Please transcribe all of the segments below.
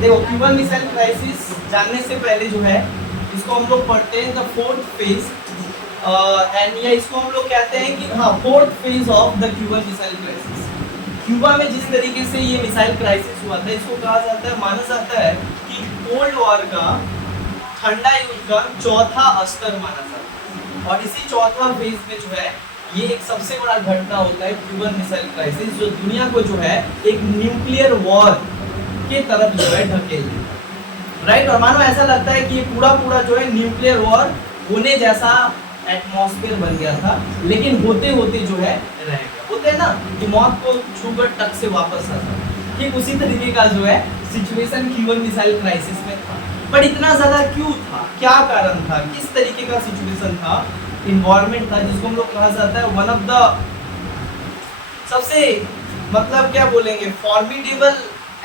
देखो Cuban missile crisis जानने से पहले जो है इसको हम लोग पढ़ते हैं द फोर्थ फेज एंड या इसको हम लोग कहते हैं कि हाँ fourth phase of the Cuban missile crisis. Cuba में जिस तरीके से ये मिसाइल क्राइसिस हुआ था इसको कहा जाता है, माना जाता है कि कोल्ड वॉर का ठंडा युद्ध का चौथा स्तर माना जाता है। और इसी चौथा फेज में जो है ये एक सबसे बड़ा घटना होता है क्यूबन मिसाइल क्राइसिस, जो दुनिया को जो है एक न्यूक्लियर वॉर के तरफ जो है ढकेल देता, राइट। और मानो ऐसा लगता है कि ये पूरा जो है न्यूक्लियर वॉर होने जैसा एटमॉस्फेयर बन गया था, लेकिन होते होते जो है रह गया। होते हैं ना कि मौत को छूकर टक से वापस आता, ठीक उसी तरीके का जो है सिचुएशन क्यूबन मिसाइल क्राइसिस में था। पर इतना ज्यादा क्यों था, क्या कारण था, किस तरीके का सिचुएशन था, इन्वायरमेंट था, जिसको हम लोग कहा जाता है वन ऑफ द सबसे मतलब क्या बोलेंगे फॉर्मिडेबल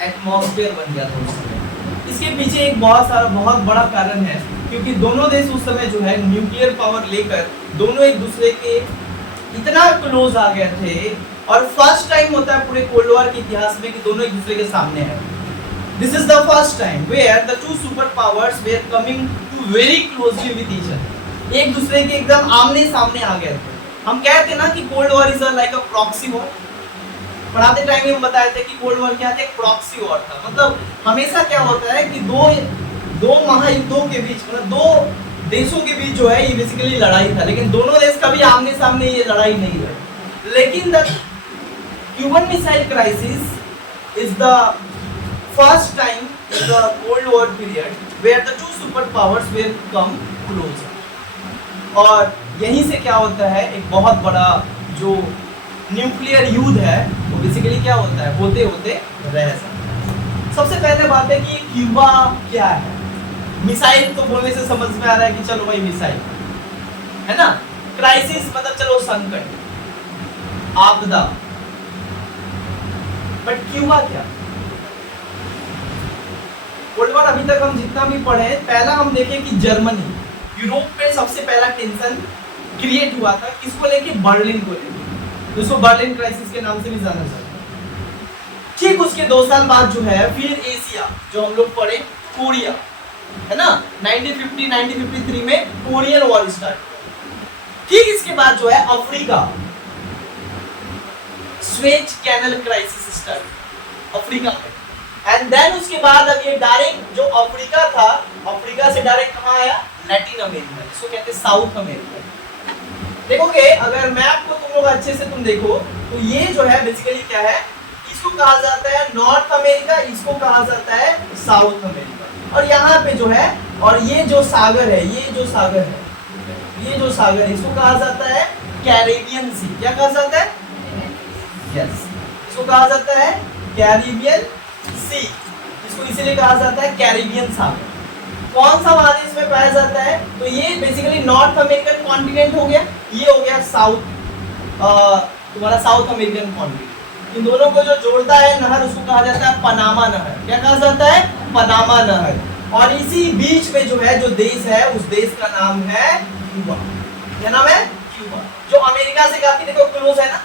एटमॉस्फेयर बन गया था उस समय। इसके पीछे एक बहुत बड़ा कारण है, क्योंकि दोनों देश उस समय जो है न्यूक्लियर पावर लेकर दोनों एक दूसरे के इतना क्लोज आ गए थे, और फर्स्ट टाइम होता है पूरे कोल्ड वॉर के इतिहास में कि दोनों एक दूसरे के सामने हैं। This is the first time where the two super powers were coming to very closely with each other, एक दूसरे के एकदम आमने सामने आ गए थे। हम कहते हैं ना कि cold war is like a proxy war. पढ़ाते टाइम में हम बताए थे कि कोल्ड वॉर क्या था, एक प्रॉक्सी वॉर था। मतलब हमेशा क्या होता है कि दो महायुद्धों के बीच, मतलब दो देशों के बीच जो है ये बेसिकली लड़ाई था, लेकिन दोनों देश कभी आमने सामने ये लड़ाई नहीं लड़े। लेकिन the Cuban missile crisis is the first time in the cold war period where the two super powers were come close. और यहीं से क्या होता है, एक बहुत बड़ा जो न्यूक्लियर युद्ध है वो बेसिकली क्या होता है, होते होते रह सकता है। सबसे पहले बात है कि क्यूबा क्या है। मिसाइल तो बोलने से समझ में आ रहा है कि चलो भाई मिसाइल है ना, क्राइसिस मतलब चलो संकट, आपदा। बट क्यूबा क्या, कोल्ड वॉर अभी तक हम जितना भी पढ़े, पहला हम देखें कि जर्मनी यूरोप में सबसे पहला टेंशन क्रिएट हुआ था किसको लेके, बर्लिन को लेके, जिसको बर्लिन क्राइसिस के नाम से भी जाना जाता है। ठीक उसके 2 साल बाद जो है फिर एशिया, जो हम लोग पढ़े कोरिया, है ना, 1953 में कोरियन वॉर स्टार्ट हुआ। ठीक इसके बाद जो है Africa, Suez canal crisis start Africa में। एंड देन उसके बाद अब ये डायरेक्ट जो अफ्रीका था, अफ्रीका से डायरेक्ट कहां आया, लैटिन अमेरिका, इसको कहते हैं साउथ अमेरिका। देखोगे अगर मैप को तुम लोग अच्छे से तुम देखो तो ये जो है बेसिकली क्या है, इसको कहा जाता है नॉर्थ अमेरिका, इसको कहा जाता है साउथ अमेरिका। और यहाँ पे जो है, और ये जो सागर है, ये जो सागर है, ये जो सागर है, इसको कहा जाता है कैरेबियन सी। क्या कहा जाता है, यस, इसको कहा जाता है कैरेबियन सी। इसको इसीलिए कहा जाता है कैरेबियन सागर। कौन सा महादेश में पाया जाता है, तो ये बेसिकली नॉर्थ अमेरिकन कॉन्टिनेंट हो गया, ये हो गया साउथ तुम्हारा साउथ अमेरिकन कॉन्टिनेंट। इन दोनों को जो जोड़ता है नहर, उसको कहा जाता है पनामा नहर। क्या कहा जाता है, पनामा नहर। और इसी बीच में जो है जो देश है, उस देश का नाम है क्यूबा। क्या नाम है, क्यूबा, जो अमेरिका से काफी देखो क्लोज है ना।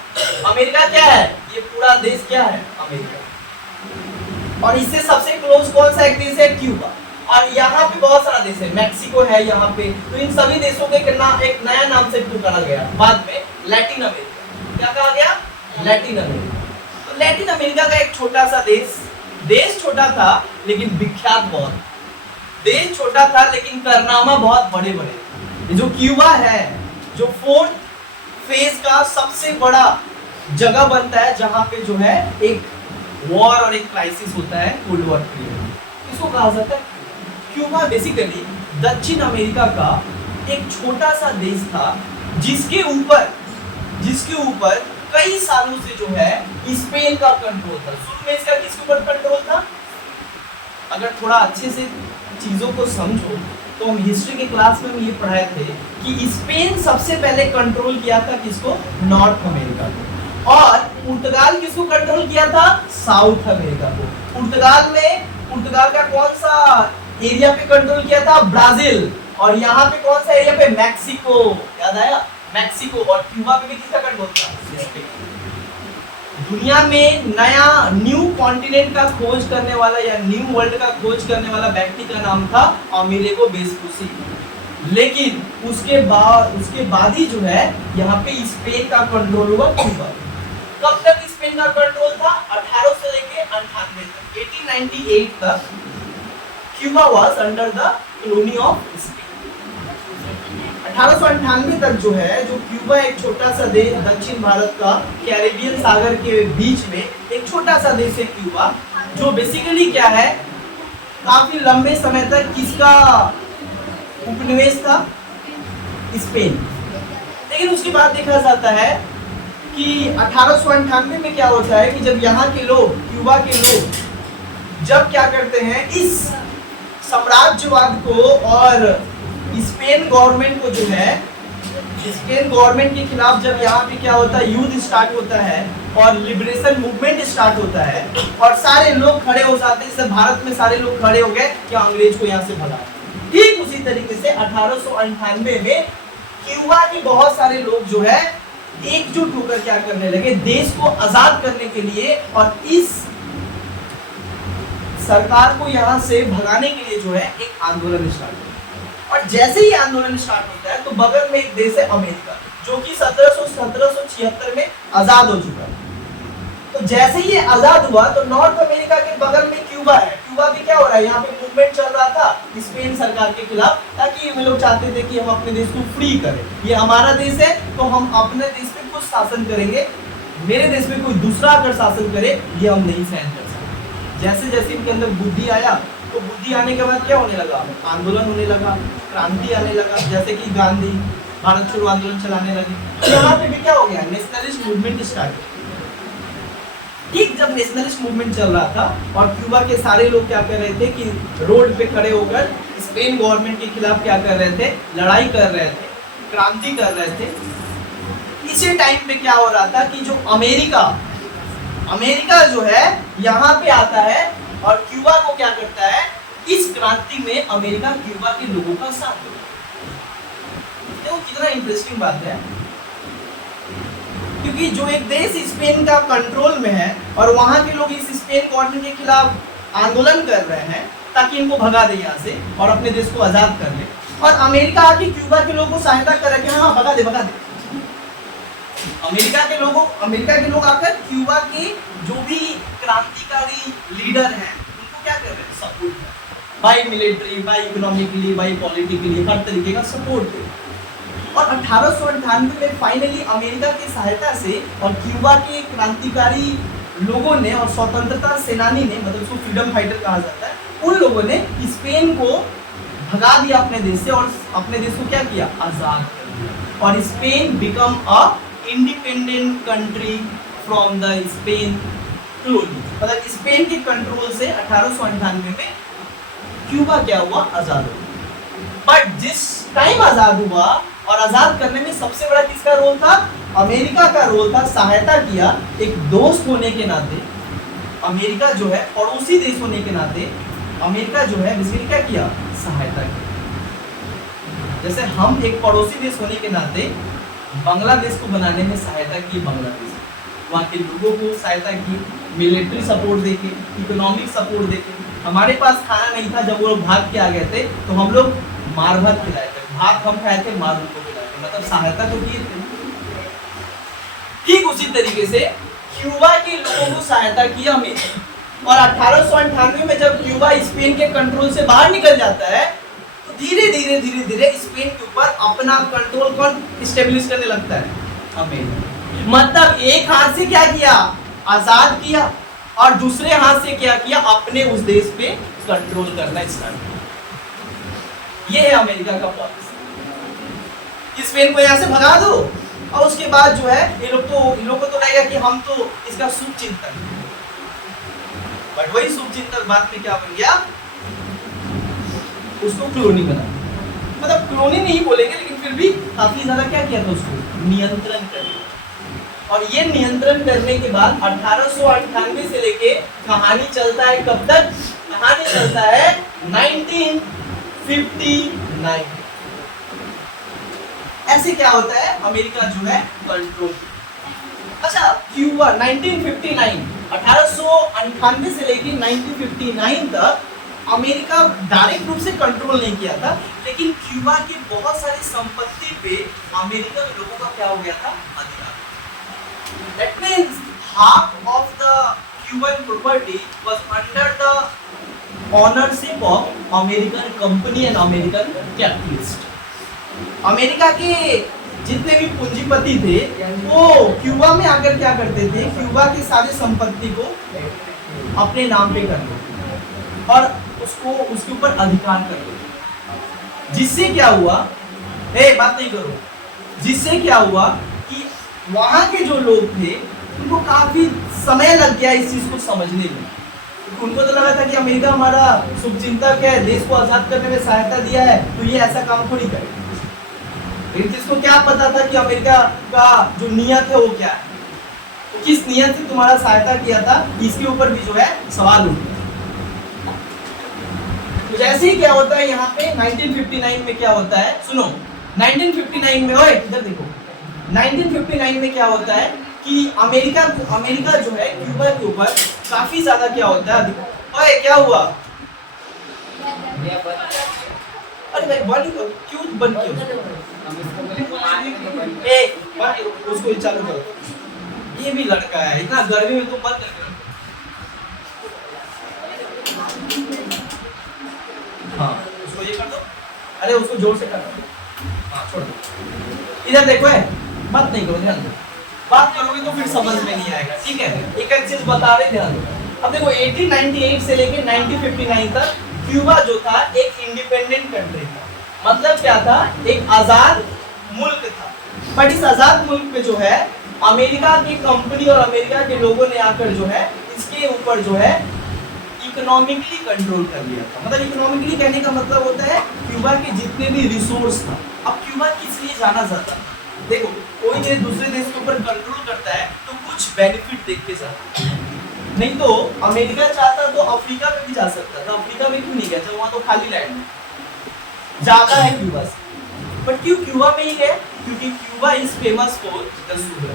अमेरिका क्या है, ये पूरा देश क्या है, अमेरिका। और इससे सबसे क्लोज कौन सा एक देश है, क्यूबा। और यहाँ पे बहुत सारा देश है, मैक्सिको है यहाँ पे। तो इन सभी देशों के एक नया नाम से पुकारा गया बाद में, लैटिन अमेरिका। क्या कहा गया, लैटिन अमेरिका। तो लैटिन अमेरिका का एक छोटा सा देश छोटा था लेकिन विख्यात बहुत। देश छोटा था लेकिन कारनामा बहुत बड़े बड़े। जो क्यूबा है, जो फोर्थ फेज का सबसे बड़ा जगह बनता है, जहाँ पे जो है एक वॉर और एक क्राइसिस होता है, कोल्ड वॉर पीरियड। इसको कहा जाता है क्यूबा। बेसिकली दक्षिण अमेरिका का एक छोटा सा देश था, जिसके ऊपर कई सालों से जो है स्पेन का कंट्रोल था। शुरू में इसका किसके ऊपर कंट्रोल था, अगर थोड़ा अच्छे से चीजों को समझो तो हम हिस्ट्री के क्लास में हम ये पढ़ाए थे कि स्पेन सबसे पहले कंट्रोल किया था किसको, नॉर्थ अमेरिका को। और पुर्तगाल किसको कंट्रोल किया था, साउथ अमेरिका को। पुर्तगाल का कौन सा एरिया पे कंट्रोल किया था, ब्राजील। और यहाँ पे कौन सा एरिया पे, मैक्सिको। याद आया, मैक्सिको। और क्यूबा पे भी किसका कंट्रोल था, दुनिया में नया न्यू कॉन्टिनेंट का खोज करने वाला या न्यू वर्ल्ड का खोज करने वाला व्यक्ति का नाम था अमेरिगो वेस्पुसी। लेकिन उसके बाद ही जो है यहाँ पे स्पेन का कंट्रोल हुआ क्यूबा। कब तक स्पेन का कंट्रोल था? 1800 से लेके 98 तक, 1898 तक Cuba was under the colony of Spain. 1898 तक जो है, जो क्यूबा एक छोटा सा देश, दक्षिण भारत का कैरेबियन सागर के बीच में एक छोटा सा देश है क्यूबा, जो बेसिकली क्या है, काफी लंबे समय तक किसका उपनिवेश था? स्पेन। लेकिन उसके बाद देखा जाता है कि 1898 में क्या होता है कि जब यहाँ के लोग, क्यूबा के लोग जब क्या करते हैं, इस साम्राज्यवाद को और स्पेन गवर्नमेंट को जो है, स्पेन गवर्नमेंट के खिलाफ जब यहाँ पे क्या होता है, युद्ध स्टार्ट होता है और लिबरेशन मूवमेंट स्टार्ट होता है और सारे लोग खड़े हो जाते हैं, जैसे भारत में सारे लोग खड़े हो गए कि अंग्रेज को यहाँ से भगा। ठीक उसी तरीके से 1898 में क्यूबा के बहुत सारे लोग जो है एकजुट होकर क्या करने लगे, देश को आजाद करने के लिए और इस सरकार को यहाँ से भगाने के लिए जो है एक आंदोलन स्टार्ट हुआ। और जैसे ही आंदोलन स्टार्ट होता है तो बगल में एक देश है अमेरिका, जो कि 1776 में आजाद हो चुका है। तो जैसे ही ये आजाद हुआ तो नॉर्थ अमेरिका के बगल में क्यूबा है। क्यूबा भी क्या हो रहा है, यहाँ पे मूवमेंट चल रहा था स्पेन सरकार के खिलाफ, ताकि हम लोग चाहते थे कि हम अपने देश को फ्री करें, ये हमारा देश है तो हम अपने देश पे कुछ शासन करेंगे, मेरे देश में कोई दूसरा अगर शासन करे ये हम नहीं सहन कर सकते। जैसे जैसे इनके अंदर बुद्धि आया, तो बुद्धि आने के बाद क्या होने लगा, आंदोलन होने लगा, क्रांति आने लगा, जैसे कि गांधी भारत छोड़ो आंदोलन चलाने लगे। यहाँ पे भी क्या हो गया, नेशनलिस्ट मूवमेंट स्टार्ट। ठीक जब नेशनलिस्ट मूवमेंट चल रहा था और क्यूबा के सारे लोग क्या कर रहे थे कि रोड पे खड़े होकर स्पेन गवर्नमेंट के खिलाफ क्या कर रहे थे, लड़ाई कर रहे थे, क्रांति कर रहे थे। इसी टाइम पे क्या हो रहा था कि जो अमेरिका जो है यहाँ पे आता है और क्यूबा को क्या करता है, इस क्रांति में अमेरिका क्यूबा के लोगों का साथ देता है। देखो कितना इंटरेस्टिंग बात है, क्योंकि जो एक देश स्पेन का कंट्रोल में है और वहां के लोग इस स्पेन गवर्नमेंट के खिलाफ आंदोलन कर रहे हैं ताकि इनको भगा दे यहाँ से और अपने देश को आजाद कर ले, और अमेरिका आके क्यूबा के लोगों को सहायता कर रहे हैं, हाँ भगा दे। अमेरिका के लोग आकर क्यूबा के जो भी क्रांतिकारी लीडर हैं उनको क्या कर रहे हैं, सपोर्ट कर, by military, by economically, by politically, हर तरीके का सपोर्ट दे। और 1898 में फाइनली अमेरिका की सहायता से और क्यूबा के क्रांतिकारी लोगों ने और स्वतंत्रता सेनानी ने, मतलब उसको फ्रीडम फाइटर कहा जाता है, उन लोगों ने स्पेन को भगा दिया अपने देश से और अपने देश को क्या किया, आजाद कर दिया। और Spain become a independent country from the Spain colony, मतलब स्पेन के कंट्रोल से 1898 में क्यूबा क्या हुआ, आजाद हुआ। बट जिस टाइम आजाद हुआ और आजाद करने में सबसे बड़ा किसका रोल था, अमेरिका का रोल था, सहायता किया। एक दोस्त होने के नाते अमेरिका जो है, पड़ोसी देश होने के नाते अमेरिका जो है बेसिकली क्या किया, सहायता की। जैसे हम एक पड़ोसी देश होने के नाते बांग्लादेश को बनाने में सहायता की, बांग्लादेश वहाँ के लोगों को सहायता की, मिलिट्री सपोर्ट देके, इकोनॉमिक सपोर्ट देके। हमारे पास खाना नहीं था, जब वो लोग भाग के आ गए थे तो हम लोग मार भात खिलाए थे, भात हम खाए थे, मार उनको खिलाए थे, मतलब सहायता तो किए थे। ठीक उसी तरीके से क्यूबा के लोगों को सहायता किया अमेरिका। और 1898 में जब क्यूबा स्पेन के कंट्रोल से बाहर निकल जाता है तो धीरे धीरे स्पेन के ऊपर अपना कंट्रोल कौन स्टेब्लिश करने लगता है, अमेरिका। मतलब एक हाथ से क्या किया, आजाद किया, और दूसरे हाथ से क्या किया, अपने उस देश पे कंट्रोल करना स्टार्ट किया। ये है अमेरिका का पॉलिसी, स्पेन को यहाँ से भगा दो और उसके बाद जो है इन लोग को तो लगेगा कि हम तो इसका शुभ चिंतक, बट वही शुभ चिंतक बाद में क्या बन गया, उसको कॉलोनी बना। मतलब कॉलोनी नहीं बोलेंगे लेकिन फिर भी काफी ज्यादा क्या किया था, उसको नियंत्रण कर लिया। और ये नियंत्रण करने के बाद 1898 से लेके कहानी चलता है कब तक, कहानी चलता है 1959। ऐसे क्या होता है, अमेरिका जो है कंट्रोल। अच्छा, क्यूबा 1959 1898 से लेकर 1959 तक अमेरिका डायरेक्ट रूप से कंट्रोल नहीं किया था, लेकिन क्यूबा की बहुत सारी संपत्ति पे अमेरिकन लोगों का क्या हो गया था, अधिकार। That means half of the Cuban property was under the ownership of American company and American capitalist. America के जितने भी पूंजीपति थे वो क्यूबा में आकर क्या करते थे, क्यूबा की सारी संपत्ति को अपने नाम पे करते थे और उसको उसके ऊपर अधिकार करते थे। जिससे क्या हुआ, बात नहीं करो, जिससे क्या हुआ कि वहां के जो लोग थे उनको काफी समय लग गया इस चीज को समझने में। उनको तो लगा था कि अमेरिका हमारा शुभचिंतक है, देश को आजाद करने में सहायता दिया है, तो ये ऐसा काम थोड़ी करे। लेकिन जिसको क्या पता था कि अमेरिका का जो नियत है वो क्या है, तो किस नियत से तुम्हारा सहायता किया था, इसके ऊपर भी जो है सवाल उठता है। तो जैसे ही क्या होता है यहाँ पे 1959 में क्या होता है, सुनो 1959 में, ओए इधर देखो, 1959 में क्या होता है कि अमेरिका जो है क्यूबा के ऊपर काफी ज्यादा क्या होता है, ओए क्या हुआ, अरे भाई बंद क्यों बंद किया उसको चालू करो, ये भी लड़का है, इतना गर्मी में तो बंद कर दो। हाँ उसको ये कर दो, अरे उसको जोर से कर दो, हाँ छोड़ दो। इधर देखो है, बात नहीं करो, ध्यान दो, बात करोगे तो फिर समझ में नहीं आएगा, ठीक है। एक एक चीज बता रहे, ध्यान दो। अब देखो 1898 से लेके 1959 तक क्यूबा जो था एक इंडिपेंडेंट कंट्री था, मतलब क्या था, एक आजाद मुल्क था। बट इस आजाद मुल्क पे जो है अमेरिका की कंपनी और अमेरिका के लोगों ने आकर जो है इसके ऊपर जो है इकोनॉमिकली कंट्रोल कर लिया था। मतलब इकोनॉमिकली कहने का मतलब होता है क्यूबा के जितने भी रिसोर्स था। अब क्यूबा किस लिए जाना जाता है, देखो कोई देश दूसरे देश के ऊपर कंट्रोल करता है तो कुछ बेनिफिट देख के जाता है, नहीं तो अमेरिका चाहता तो अफ्रीका में भी जा सकता था, अफ्रीका में क्यों नहीं गया, वहां तो खाली लैंड है, ज्यादा है क्यूबा से। बट क्यों क्यूबा में ही है, क्योंकि Cuba is famous for the sugar.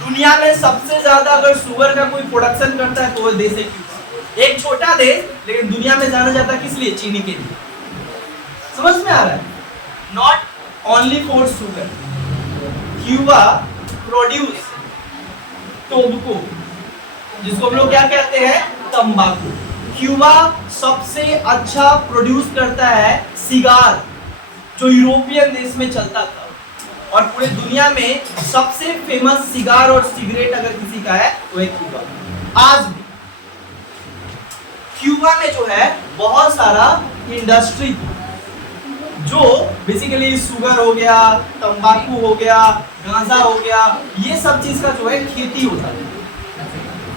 दुनिया में सबसे ज्यादा अगर शुगर का कोई प्रोडक्शन करता है तो वो देश है क्यूबा। एक छोटा देश लेकिन दुनिया में जाना जाता है किस लिए, चीनी के लिए। समझ में आ रहा है, not only for sugar, Cuba produce tobacco, जिसको हम लोग क्या कहते हैं, तंबाकू। क्यूबा सबसे अच्छा प्रोड्यूस करता है सिगार, जो यूरोपियन देश में चलता था, और पूरे दुनिया में सबसे फेमस सिगार और सिगरेट अगर किसी का है वो है क्यूबा। आज भी क्यूबा में जो है बहुत सारा इंडस्ट्री जो बेसिकली शुगर हो गया, तंबाकू हो गया, गांजा हो गया, ये सब चीज का जो है खेती होता है।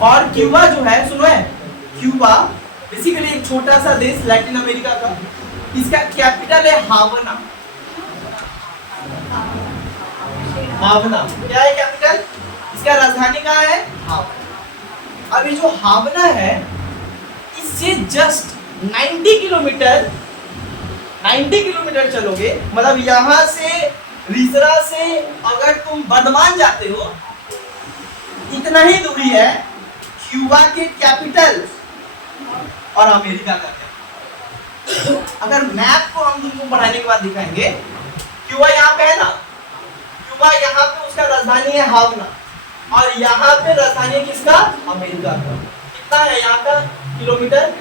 और क्यूबा जो है, सुनो है, क्यूबा बेसिकली एक छोटा सा देश लैटिन अमेरिका का, इसका कैपिटल है हावना। हावना क्या है कैपिटल, इसका राजधानी कहाँ है, हावना। अब ये जो हावना है इससे जस्ट 90 किलोमीटर चलोगे, मतलब यहाँ से रिसरा से अगर तुम बर्धमान जाते हो, इतना ही दूरी है क्यूबा के कैपिटल और अमेरिका का कैपिटल। अगर मैप को हम तुमको बढ़ाने के बाद दिखाएंगे, क्यूबा यहाँ पे है ना, क्यूबा यहाँ पे उसका राजधानी है हावना, और यहाँ पे राजधानी है किसका, अमेरिका का। कितना है यहाँ का किलोमीटर,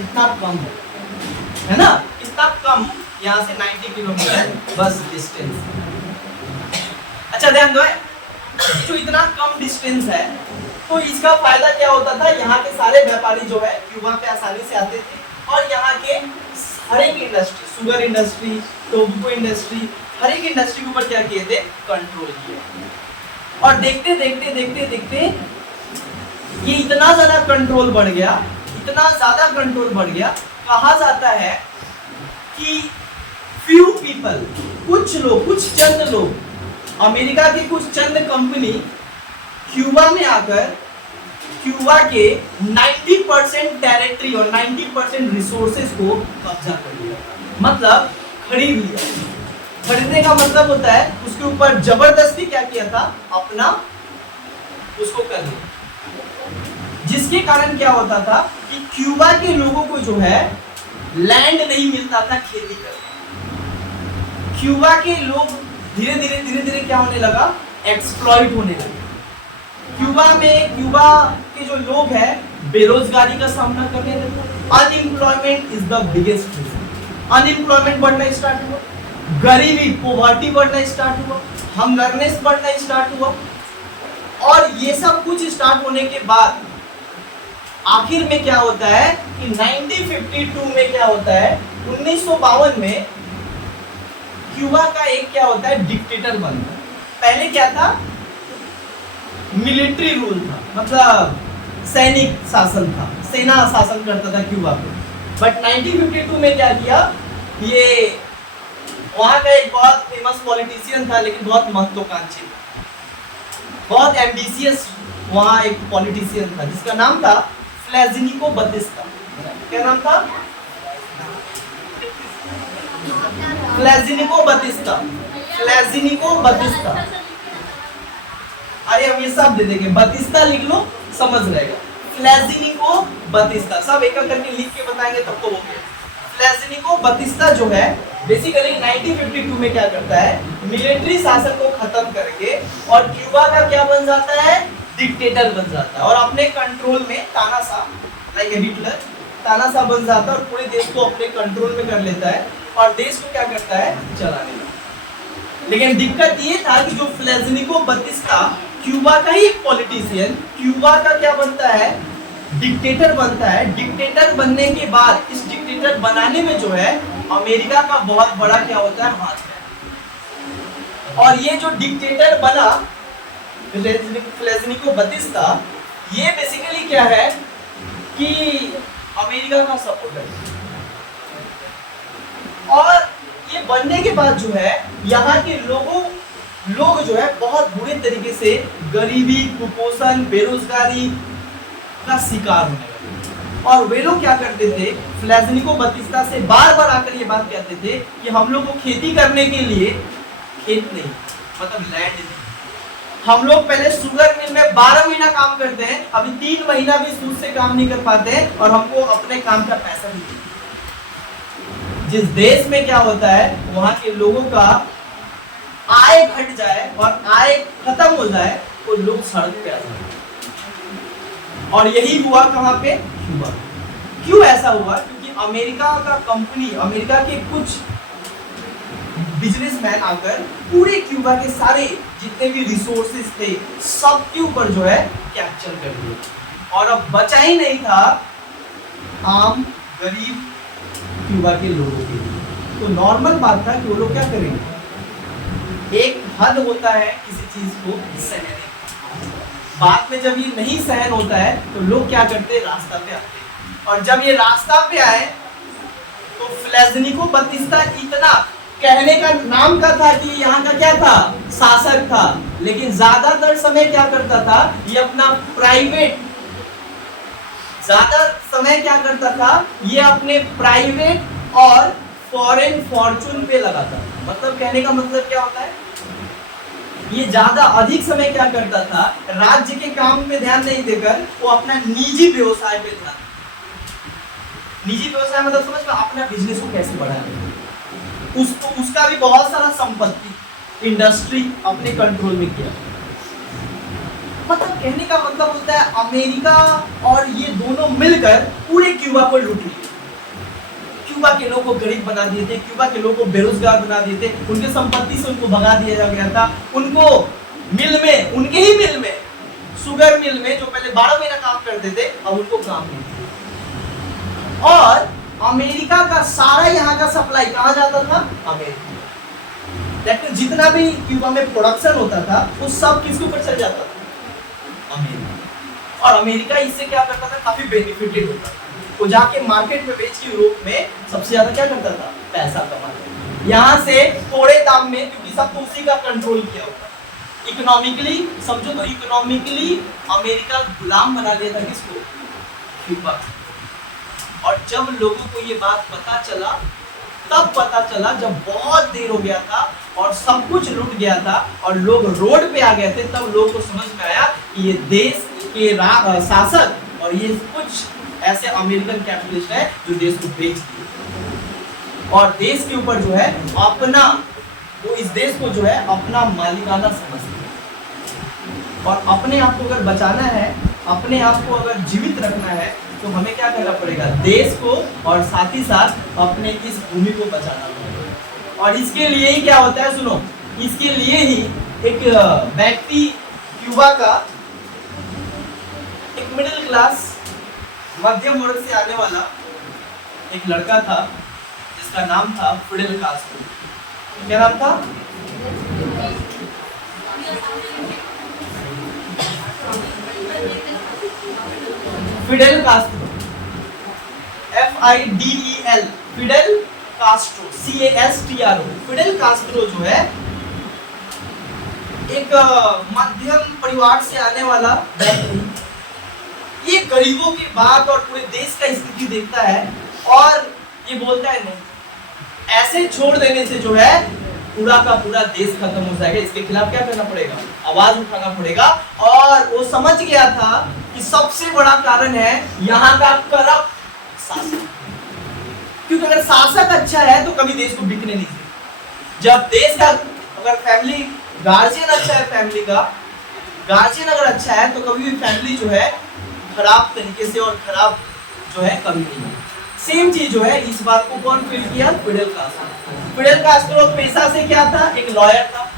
इतना कम है ना, इतना कम, यहाँ से 90 किलोमीटर बस डिस्टेंस। अच्छा ध्यान दो, जो इतना कम डिस्टेंस है तो इसका फायदा क्या होता था, यहाँ के सारे व्यापारी जो है क्यूबा पे आसानी से आते थे और यहाँ के हर एक industry, sugar industry, tobacco industry, हर एक इंडस्ट्री के ऊपर क्या किए थे, कंट्रोल किया। और देखते देखते देखते देखते ये इतना ज्यादा कंट्रोल बढ़ गया, इतना ज्यादा कंट्रोल बढ़ गया, कहा जाता है कि फ्यू पीपल, कुछ लोग, कुछ चंद लोग, अमेरिका की कुछ चंद कंपनी क्यूबा में आकर क्यूबा के 90% टेरिटरी और 90% रिसोर्सेज को कब्जा कर लिया, मतलब खरीद लिया। खरीदने का मतलब होता है उसके ऊपर जबरदस्ती क्या किया था, अपना उसको कर लिया। जिसके कारण क्या होता था कि क्यूबा के लोगों को जो है लैंड नहीं मिलता था खेती करने। क्यूबा के लोग धीरे धीरे क्या होने लगा, एक्सप्लॉइट होने लगे। क्यूबा के जो लोग हैं बेरोजगारी का सामना करने लगे। Unemployment is the biggest reason. Unemployment बढ़ना स्टार्ट हुआ, गरीबी पोवर्टी बढ़ना स्टार्ट हुआ, हंगरनेस बढ़ना स्टार्ट हुआ। और ये सब कुछ स्टार्ट होने के बाद आखिर में क्या होता है कि 1952 में क्या होता है, 1952 में क्यूबा का एक क्या होता है, डिक्टेटर बनता है। पहले क्या था, मिलिट्री रूल था, मतलब सैनिक शासन था, सेना शासन करता था क्यूबा पे। बट 1952 में क्या किया, ये वहां का एक बहुत फेमस पॉलिटिशियन था, लेकिन बहुत महत्वाकांक्षी था, बहुत एम्बिशियस वहां एक पॉलिटिशियन था जिसका नाम था फ्लेजिनिको बतिस्ता। क्या नाम था, फ्लेजिनिको बतिस्ता। फ्लेजिनिको बतिस्ता, अरे हम ये सब दे देंगे, बतिस्ता लिख लो समझ रहेगा। फ्लेजिनिको बतिस्ता, सब एक एक करके लिख के बताएंगे तब तो हो गया। फ्लेजिनिको बतिस्ता जो है बेसिकली 1952 में क्या करता है, मिलिट्री शासन को खत्म करके और क्यूबा का क्या बन जाता है, डिक्टेटर बन जाता है। और अपने कंट्रोल में तानाशाह, लाइक हिटलर, तानाशाह बन जाता है और पूरे देश को अपने कंट्रोल में कर लेता है और देश को क्या करता है, चलाने लगता है। लेकिन दिक्कत ये था कि जो फ्लेजिनिको बतिस्ता क्यूबा का ही एक पॉलिटिशियन, क्यूबा का क्या बनता है, डिक्टेटर बनता है। डिक्टेटर बनने के बाद इस डिक्टेटर बनाने में जो है अमेरिका का बहुत बड़ा क्या होता है, हाथ है। और ये जो डिक्टेटर बना फ्लेजिनिको बतिस्ता, ये बेसिकली क्या है कि अमेरिका का सपोर्टर। और ये बनने के बाद जो है यहाँ के लोग जो है बहुत बुरे तरीके से गरीबी, कुपोषण, बेरोजगारी का शिकार होने लगे। और वे लोग क्या करते थे, फ्लेजिनिको बतिस्ता से बार बार आकर ये बात कहते थे कि हम लोग को खेती करने के लिए खेत नहीं, मतलब लैंड नहीं। हम लोग पहले शुगर मिल में 12 महीना काम करते हैं, अभी 3 महीना भी सूद से काम नहीं कर पाते हैं और हमको अपने काम का पैसा नहीं देते। जिस देश में क्या होता है, वहां के लोगों का आय घट जाए और आय खत्म हो जाए तो लोग सड़क पे आ जाए। और यही हुआ कहां पे, क्यूबा। क्यों ऐसा हुआ, क्योंकि अमेरिका का कंपनी, अमेरिका के कुछ बिजनेसमैन आकर पूरे क्यूबा के सारे जितने भी रिसोर्सेज थे सबके ऊपर जो है कैप्चर कर दिए। और अब बचा ही नहीं था आम गरीब क्यूबा के लोगों के लिए। तो नॉर्मल बात था कि वो लोग क्या करेंगे, एक हद होता है किसी चीज को सहने। बाद में जब ये नहीं सहन होता है तो लोग क्या करते, रास्ता पे आते। और जब ये रास्ता पे आए तो फ्लेजिनिको बतिस्ता इतना, कहने का नाम का था कि यहाँ का क्या था, शासक था, लेकिन ज्यादातर समय क्या करता था, ये अपना प्राइवेट, ज्यादा समय क्या करता था, ये अपने प्राइवेट और फॉरेन फॉर्चून पे लगाता। मतलब कहने का मतलब क्या होता है, ये ज्यादा अधिक समय क्या करता था, राज्य के काम पे ध्यान नहीं देकर वो अपना निजी व्यवसाय पे ध्यान। निजी व्यवसाय मतलब समझ में, अपना बिजनेस को कैसे बढ़ाना, उसका भी बहुत सारा संपत्ति, इंडस्ट्री अपने कंट्रोल में किया। मतलब कहने का मतलब होता है अमेरिका और ये दोनों मिलकर पूरे क्यूबा को लूट लिए। क्यूबा के लोगों को गरीब बना दिए थे, क्यूबा के लोगों को बेरोजगार बना दिए थे, उनके संपत्ति से उनको भगा दिया गया था। उनको मिल में, उनके ही मिल में, शुगर मिल में जो पहले 12 महीना काम करते थे, अब उनको काम नहीं था। और अमेरिका का सारा यहाँ का सप्लाई कहाँ जाता था, अमेरिका। लेकिन जितना भी क्यूबा में प्रोडक्शन होता था वो सब किसके ऊपर चल जाता था, अमेरिका। और अमेरिका इससे क्या करता था, काफी बेनिफिटेड होता था। वो जाके मार्केट में बेच के यूरोप में सबसे ज्यादा क्या करता था, पैसा कमाता। यहाँ से थोड़े दाम में, क्योंकि सब तो उसी का कंट्रोल किया होता। इकोनॉमिकली समझो तो, इकोनॉमिकली अमेरिका गुलाम बना दिया था किसको, क्यूबा। और जब लोगों को ये बात पता चला तब पता चला, जब बहुत देर हो गया था और सब कुछ लूट गया था और लोग रोड पे आ गए थे, तब लोगों को समझ में आया कि ये देश के शासक और ये कुछ ऐसे अमेरिकन कैपिटलिस्ट है जो देश को बेच दिए और देश के ऊपर जो है अपना, वो इस देश को जो है अपना मालिकाना समझते हैं। और अपने आप को अगर बचाना है, अपने आप को अगर जीवित रखना है, तो हमें क्या करना पड़ेगा, देश को और साथ ही साथ अपने इस भूमि को बचाना पड़ेगा। और इसके लिए ही क्या होता है, सुनो, इसके लिए ही एक व्यक्ति क्यूबा का एक मिडिल क्लास मध्यम वर्ग से आने वाला एक लड़का था जिसका नाम था फिडेल कास्ट्रो। क्या नाम था? Fidel Castro, FIDEL, Fidel Castro, CASTRO। Fidel Castro जो है एक मध्यम परिवार से आने वाला व्यक्ति, ये गरीबों की बात और पूरे देश का स्थिति देखता है और ये बोलता है नहीं, ऐसे छोड़ देने से जो है पूरा का पूरा देश खत्म हो जाएगा, इसके खिलाफ क्या करना पड़ेगा, आवाज उठाना पड़ेगा। और वो समझ गया था कि सबसे बड़ा कारण है यहाँ का करप्ट शासन, क्योंकि अगर शासक अच्छा है तो कभी देश को बिकने नहीं देगा। जब देश का अगर फैमिली गार्जियन अच्छा है, फैमिली का गार्जियन अगर अच्छा है तो कभी भी फैमिली जो है खराब तरीके से और खराब जो है कभी नहीं। सेम चीज जो है, इस बात को कौन फील किया, फिडेल कास्ट्रो। फिडेल कास्ट्रो पेशा से क्या था, एक लॉयर था।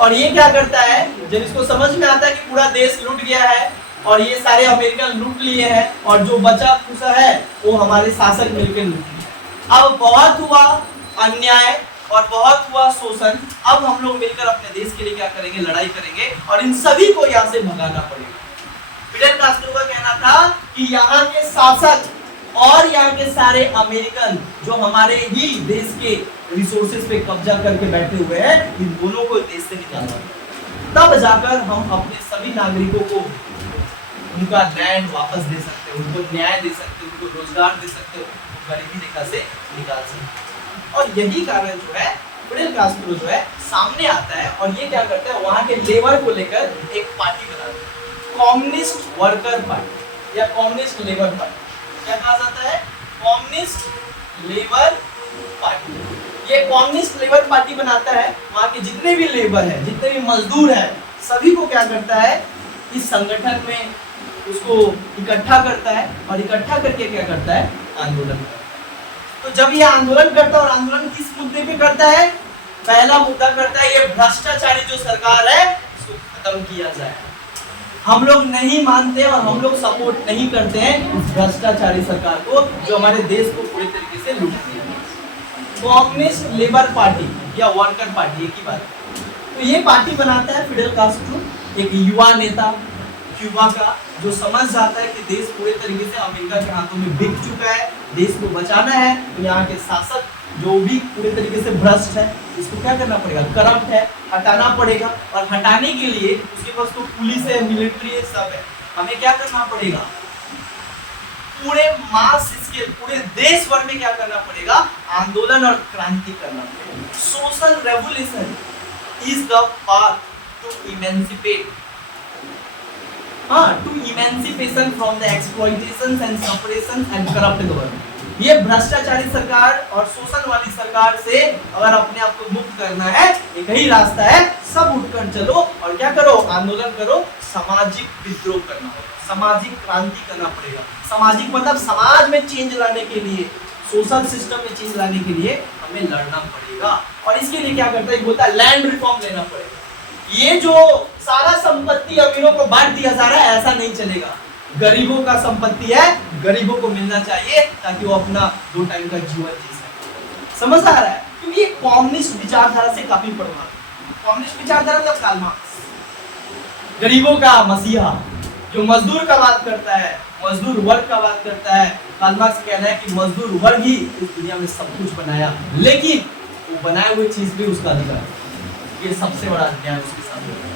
और ये क्या करता है, जब इसको समझ में आता है कि पूरा देश लूट गया है और ये सारे अमेरिकन लूट लिए हैं और जो बचा खुचा है वो हमारे शासक मिलकर लूट लिए। अब बहुत हुआ अन्याय और बहुत हुआ शोषण, अब हम लोग मिलकर अपने देश के लिए क्या करेंगे, लड़ाई करेंगे और इन सभी को यहाँ से भगाना पड़ेगा। फिडेल कास्ट्रो का कहना था कि यहाँ के शासक और यहाँ के सारे अमेरिकन जो हमारे ही देश के रिसोर्सेज पे कब्जा करके बैठे हुए हैं, इन दोनों को देश से निकालना, तब जाकर हम अपने सभी नागरिकों को उनका लैंड वापस दे सकते हैं, उनको न्याय दे सकते हैं, उनको रोजगार दे सकते हैं, उनको गरीबी रेखा से निकाल सकते हैं। और यही कारण जो है फिडेल कास्ट्रो जो है सामने आता है और ये क्या करता है, वहाँ के लेबर को लेकर एक पार्टी बनाता है, कम्युनिस्ट वर्कर पार्टी या कम्युनिस्ट लेबर पार्टी। क्या कहा जाता है, कम्युनिस्ट लेबर पार्टी। ये कम्युनिस्ट लेबर पार्टी बनाता है, वहाँ के जितने भी लेबर है, जितने भी मजदूर है, सभी को क्या करता है, इस संगठन में उसको इकट्ठा करता है और इकट्ठा करके क्या करता है, आंदोलन करता है। तो जब ये आंदोलन करता है, और आंदोलन किस मुद्दे पे करता है, पहला मुद्दा करता है ये भ्रष्टाचारी जो सरकार है उसको खत्म किया जाए। हम लोग नहीं मानते और हम लोग सपोर्ट नहीं करते हैं इस भ्रष्टाचारी सरकार को जो हमारे देश को पूरे तरीके से लूट रही है। कम्युनिस्ट लेबर पार्टी या वर्कर पार्टी एक ही बात है। तो ये पार्टी बनाता है फिडेल कास्ट्रो, एक युवा नेता क्यूबा का, जो समझ जाता है कि देश पूरे तरीके से अमेरिका के हाथों में बिक चुका है, देश को बचाना है तो यहाँ के शासक जो भी पूरे तरीके से भ्रष्ट है, इसको क्या करना पड़ेगा, करप्ट है, हटाना पड़ेगा। और हटाने के लिए उसके पास तो पुलिस है, मिलिट्री है, सब है। हमें क्या करना पड़ेगा, पूरे मास स्केल, पूरे देश भर में क्या करना पड़ेगा, आंदोलन और क्रांति करना पड़ेगा। Social revolution is the path to emancipate, to emancipation from the exploitation and suppression and corrupt government. ये भ्रष्टाचारी सरकार और शोषण वाली सरकार से अगर अपने आप को मुक्त करना है, एक ही रास्ता है, सब उठकर चलो और क्या करो, आंदोलन करो, सामाजिक विद्रोह करना होगा, सामाजिक क्रांति करना पड़ेगा। सामाजिक मतलब समाज में चेंज लाने के लिए, सोशल सिस्टम में चेंज लाने के लिए हमें लड़ना पड़ेगा। और इसके लिए क्या करता है, बोलता है लैंड रिफॉर्म लेना पड़ेगा। ये जो सारा संपत्ति अमीरों को बांट दिया जा रहा है, ऐसा नहीं चलेगा। गरीबों का संपत्ति है, गरीबों को मिलना चाहिए ताकि वो अपना 2 टाइम का जीवन जी सके। समझ आ रहा है, क्योंकि ये कम्युनिस्ट विचारधारा से काफी प्रभावित। कम्युनिस्ट विचारधारा मतलब कार्ल मार्क्स, गरीबों का मसीहा, जो मजदूर का बात करता है, मजदूर वर्ग का बात करता है। कार्ल मार्क्स कहना है कि मजदूर वर्ग ही इस दुनिया में सब कुछ बनाया, लेकिन वो बनाए हुए चीज भी उसका अधिकार, ये सबसे बड़ा अन्याय उसके साथ है।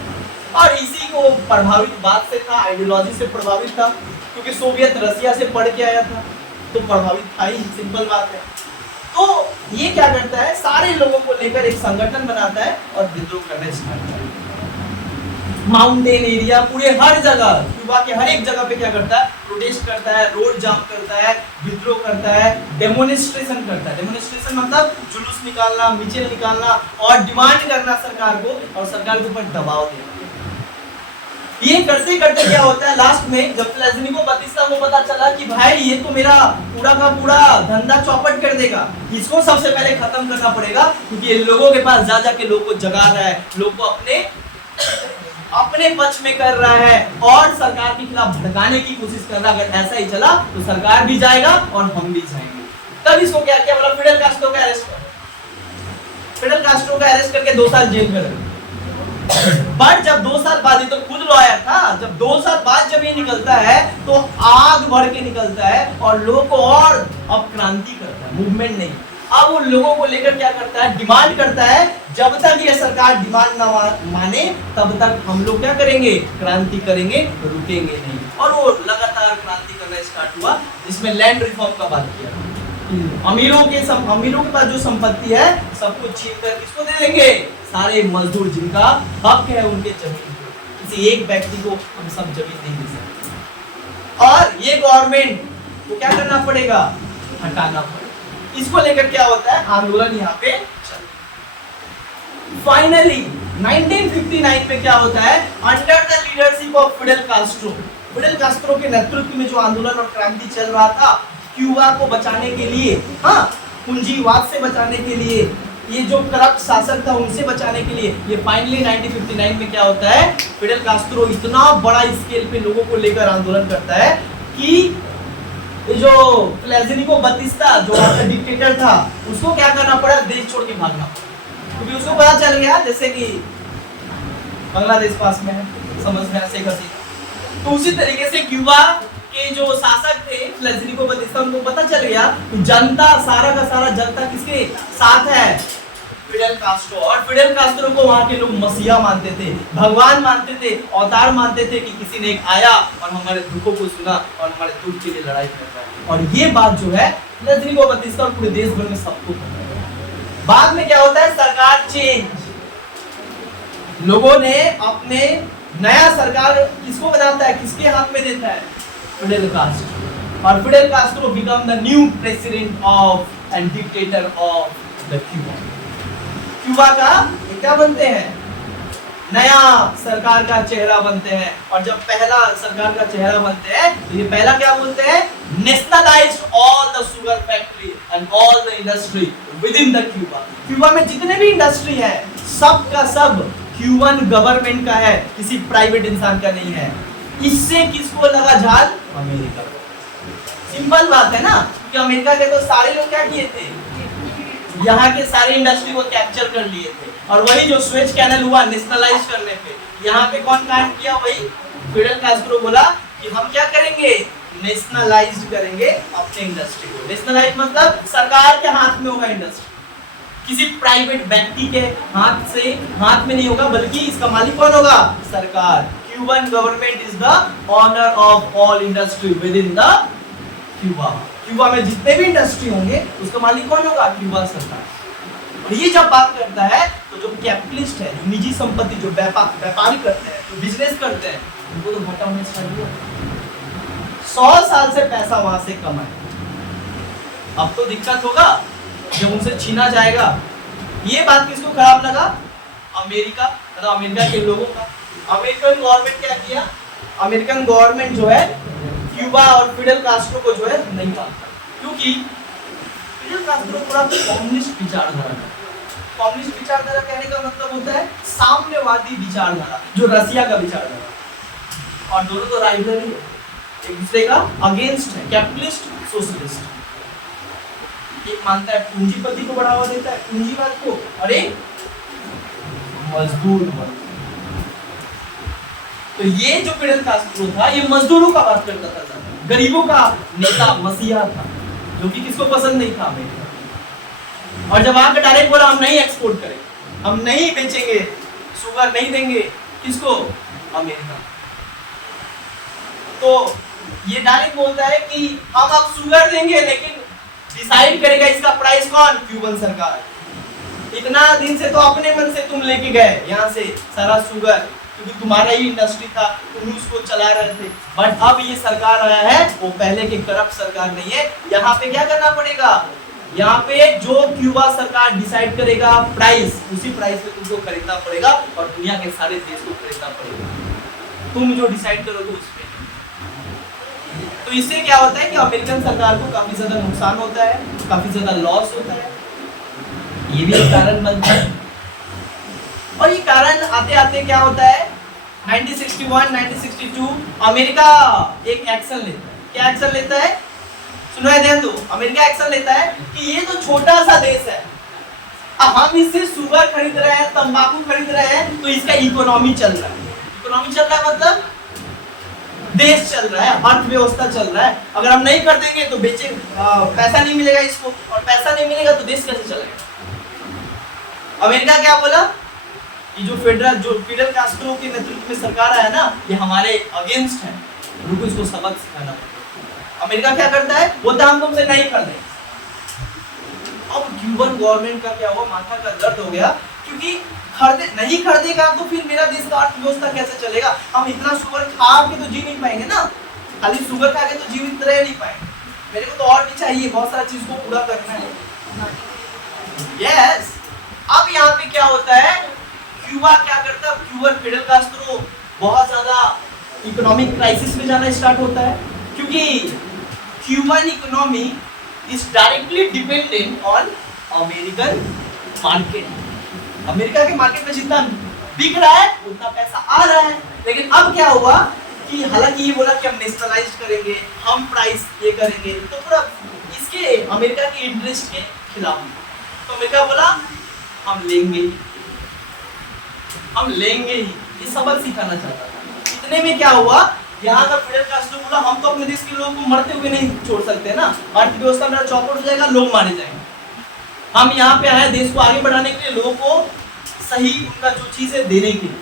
और इसी को प्रभावित बात से था, आइडियोलॉजी से प्रभावित था, क्योंकि सोवियत रशिया से पढ़ के आया था तो प्रभावित था ही, सिंपल बात है। तो ये क्या करता है, सारे लोगों को लेकर एक संगठन बनाता है और विद्रोह करना स्टार्ट करता है। माउंटेन एरिया पूरे हर जगह, क्यूबा के हर एक जगह पे क्या करता है, प्रोटेस्ट करता है, रोड जाम करता है, विद्रोह करता है, डेमोनिस्ट्रेशन करता है। डेमोनिस्ट्रेशन मतलब जुलूस निकालना, मिছিল निकालना और डिमांड करना सरकार को, और सरकार के ऊपर दबाव देना। ये करते करते क्या होता है, लास्ट में जब प्लेज़निको बतिस्ता को पता चला कि भाई ये तो मेरा पूरा का पूरा धंधा चौपट कर देगा, इसको सबसे पहले खत्म करना पड़ेगा, क्योंकि ये लोगों के पास जा जाके लोग को जगा रहा है, लोग को अपने पक्ष में कर रहा है और सरकार के खिलाफ भड़काने की कोशिश कर रहा है। अगर ऐसा ही चला तो सरकार भी जाएगा और हम भी जाएंगे। तब इसको क्या किया, मतलब फिडेल कास्ट्रो का अरेस्ट कर, फिडेल कास्ट्रो का अरेस्ट करके 2 साल जेल में रखा। बट जब 2 साल बाद, ये तो खुद लॉयर था, जब 2 साल बाद जब ये निकलता है तो आग बढ़ के निकलता है और लोगों को और अब क्रांति करता है, मूवमेंट नहीं। अब उन लोगों को लेकर क्या करता है, डिमांड करता है, जब तक ये सरकार डिमांड ना माने तब तक हम लोग क्या करेंगे, क्रांति करेंगे, रुकेंगे नहीं। और वो लगातार क्रांति करना स्टार्ट हुआ, जिसमें लैंड रिफॉर्म का बात किया। अमीरों के पास जो संपत्ति है सब कुछ छीन कर किसको दे देंगे, सारे मजदूर जिनका हक है उनके जमीन को, किसी एक व्यक्ति को हम सब जमीन नहीं दे सकते। और ये गवर्नमेंट को क्या करना पड़ेगा, हटाना पड़ेगा। इसको लेकर क्या होता है, आंदोलन यहाँ पे फाइनली 1959 में क्या होता है, under the leadership of Fidel Castro, Fidel Castro के नेतृत्व में जो आंदोलन और क्रांति चल रहा था क्यूबा को बचाने के लिए, हाँ, पूंजीवाद से बचाने के लिए, ये जो करप्ट शासक था उनसे बचाने के लिए, ये फाइनली 1959 में क्या होता है, फिडेल कास्ट्रो इतना बड़ा स्केल पे लोगों को लेकर आंदोलन करता है कि ये जो प्लेज़निको बतिस्ता जो डिक्टेटर था उसको क्या करना पड़ा, देश छोड़ के भागना पड़ा, क्योंकि उसको पता चल गया, जैसे कि बांग्लादेश पास में है, समझ में शेख हसीना, तो उसी तरीके से क्यूबा के जो शासक थे प्लेज़निको बतिस्ता, उनको पता चल गया कि जनता, सारा का सारा जनता किसके साथ है, फिडेल कास्ट्रो। और फिडेल कास्ट्रो को वहाँ के लोग मसीहा मानते थे, भगवान मानते थे, अवतार मानते थे कि किसी ने एक आया और हमारे दुखों को सुना और हमारे दुख के लिए लड़ाई कर रहा है। और ये बात जो है प्लेज़निको बतिस्ता और पूरे देश भर में सबको पता है। बाद में क्या होता है, सरकार चेंज, लोगों ने अपने नया सरकार किसको बनाता है, किसके हाथ में देता है, फिडेल कास्ट्रो। और Fidel Castro become the new president of and dictator of the Cuba. Cuba का क्या बनते हैं, नया सरकार का चेहरा बनते हैं। और जब पहला सरकार का चेहरा बनते हैं तो ये पहला क्या बोलते हैं, nationalised all the sugar factory and all the industry within the Cuba. Cuba में जितने भी इंडस्ट्री है सब का सब क्यूबन गवर्नमेंट का है, किसी प्राइवेट इंसान का नहीं है। इससे किसको लगा झाल, अमेरिका को। सिंपल बात है ना, क्योंकि अमेरिका के तो सारे लोग क्या किए थे, यहाँ के सारे इंडस्ट्री को कैप्चर कर लिए थे। और वही जो स्वेज कैनल हुआ नेशनलाइज करने पे, यहाँ पे कौन कांड किया, वही फिडेल कास्ट्रो बोला कि हम क्या करेंगे, नेशनलाइज करेंगे अपने इंडस्ट्री को। नेशनलाइज मतलब सरकार के हाथ में होगा इंडस्ट्री, किसी प्राइवेट व्यक्ति के हाथ में नहीं होगा, बल्कि इसका मालिक कौन होगा, सरकार। Cuban government is the owner of all industry within the Cuba. Cuba में जितने भी इंडस्ट्री होंगे उसका मालिक कौन होगा, क्यूबा सरकार। और ये जब बात करता है तो जो कैपिटलिस्ट है, जो निजी संपत्ति, जो व्यापारी करते हैं, जो बिजनेस करते हैं, उनको तो घाटा होने स्टार्ट हुआ। 100 साल से पैसा वहां से कमाए, अब तो दिक्कत होगा जब उनसे छीना जाएगा। ये बात किसको खराब लगा, अमेरिका, मतलब अमेरिका के लोगों का। अमेरिकन गवर्नमेंट क्या किया, अमेरिकन गवर्नमेंट जो है क्यूबा और फिडेल कास्ट्रो को जो है नहीं मानता, क्योंकि फिडेल कास्ट्रो पूरा कम्युनिस्ट विचारधारा है। कम्युनिस्ट विचारधारा कहने का मतलब होता है साम्यवादी विचारधारा, जो रसिया का विचारधारा, और दोनों तो राइवल ही है, एक दूसरे का अगेंस्ट है, कैपिटलिस्ट सोशलिस्ट। एक मानता है पूंजीपति को बढ़ावा देता है, पूंजीवाद को, और एक मजदूर वर्ग। तो ये जो फिडेल कास्ट्रो था ये मजदूरों का बात करता था, गरीबों का नेता, मसीहा था, जो कि किसको पसंद नहीं था, अमेरिका। और जब आकर डायरेक्ट बोला हम नहीं एक्सपोर्ट करेंगे, हम नहीं बेचेंगे, शुगर नहीं देंगे, किसको, अमेरिका। तो ये डायरेक्ट बोलता है कि हम अब शुगर देंगे लेकिन डिसाइड करेगा इसका प्राइस कौन? क्यूबन सरकार। इतना दिन से तो अपने मन से तुम लेके गए यहाँ से सारा शुगर, क्योंकि तुम्हारा ही इंडस्ट्री था, तुम उसको चला रहे थे। बट अब ये सरकार आया है, वो पहले की करप्ट सरकार नहीं है। यहाँ पे क्या करना पड़ेगा? यहाँ पे जो क्यूबा सरकार डिसाइड करेगा प्राइस, उसी प्राइस पे तुमको खरीदना पड़ेगा और दुनिया के सारे देश को खरीदना पड़ेगा। तुम जो डिसाइड करोगे उस पे। तो इससे क्या होता है कि अमेरिकन सरकार को काफी ज्यादा नुकसान होता है, काफी ज्यादा लॉस होता है। ये भी एक कारण बनता है। और ये कारण आते आते क्या होता है, 1961, 1962 अमेरिका एक एक्शन लेता है। क्या एक्शन लेता है? सुनो ध्यान दो। अमेरिका एक्शन लेता है कि ये तो छोटा सा देश है, हम इससे शुगर खरीद रहे हैं, तंबाकू खरीद रहे हैं, तो इसका इकोनॉमी चल रहा है। इकोनॉमी चल रहा है मतलब देश चल रहा है, अर्थव्यवस्था चल रहा है। अगर हम नहीं कर देंगे तो बेचे पैसा नहीं मिलेगा इसको, और पैसा नहीं मिलेगा तो देश कैसे चलेगा? अमेरिका क्या बोला? ये जो फिडेल कास्ट्रो के नेतृत्व में सरकार है ना, ये हमारे अगेंस्ट है, रुको इसको सबक सिखाना पड़ेगा। अमेरिका क्या करता है? बोलता हम तुमसे नहीं खरीदेंगे। अब क्यूबन गवर्नमेंट का क्या हुआ? माथा का दर्द हो गया, क्योंकि नहीं खरीदेगा तो फिर मेरा देश का अर्थव्यवस्था कैसे चलेगा? हम इतना शुगर खा के तो जी नहीं पाएंगे ना, खाली शुगर खा के तो जीवित रह नहीं पाएंगे। मेरे को तो और भी चाहिए, बहुत सारा चीज को पूरा करना है। यस। अब यहाँ पे क्या होता है? क्यूबा क्या करता है? क्यूबन फिडेल कास्ट्रो बहुत ज्यादा इकोनॉमिक क्राइसिस में जाना स्टार्ट होता है, क्योंकि Cuban economy is directly dependent on American market. America के मार्केट में जितना बिक रहा है उतना पैसा आ रहा है। लेकिन अब क्या हुआ कि हालांकि ये बोला कि हम नेशनलाइज करेंगे, हम प्राइस ये करेंगे, तो पूरा इसके अमेरिका के इंटरेस्ट के खिलाफ। तो अमेरिका बोला हम लेंगे ही, हम लेंगे ही। ये सबक सिखाना चाहता था। इतने में क्या हुआ? यहाँ का फिडेल कास्ट्रो बोला हम तो अपने देश के लोगों को मरते हुए नहीं छोड़ सकते ना, अर्थव्यवस्था मेरा चौपट हो जाएगा, लोग मारे जाएंगे। हम यहाँ पे आए देश को आगे बढ़ाने के लिए, लोगों को सही उनका जो चीज है देने के लिए।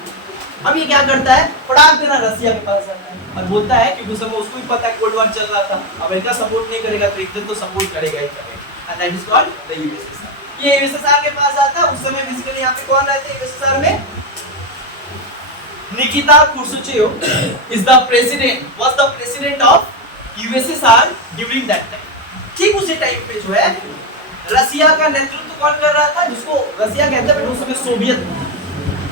अब ये क्या करता है? फटाक देना रसिया के पास जाता है और बोलता है, क्योंकि उस समय उसको भी पता है कोल्ड वॉर चल रहा था, अमेरिका सपोर्ट नहीं करेगा तो एक दिन तो सपोर्ट करेगा ही करेगा। And that is called the USSR. ये यूएसएसआर के पास आता है। उस समय बेसिकली यहाँ पे कौन रहते हैं यूएसएसआर में? Nikita Khrushchev is the president, was the president of USSR during that time. ठीक उसी टाइम पे जो है रसिया का नेतृत्व कौन कर रहा था? जिसको रसिया कहते हैं, उस समय सोवियत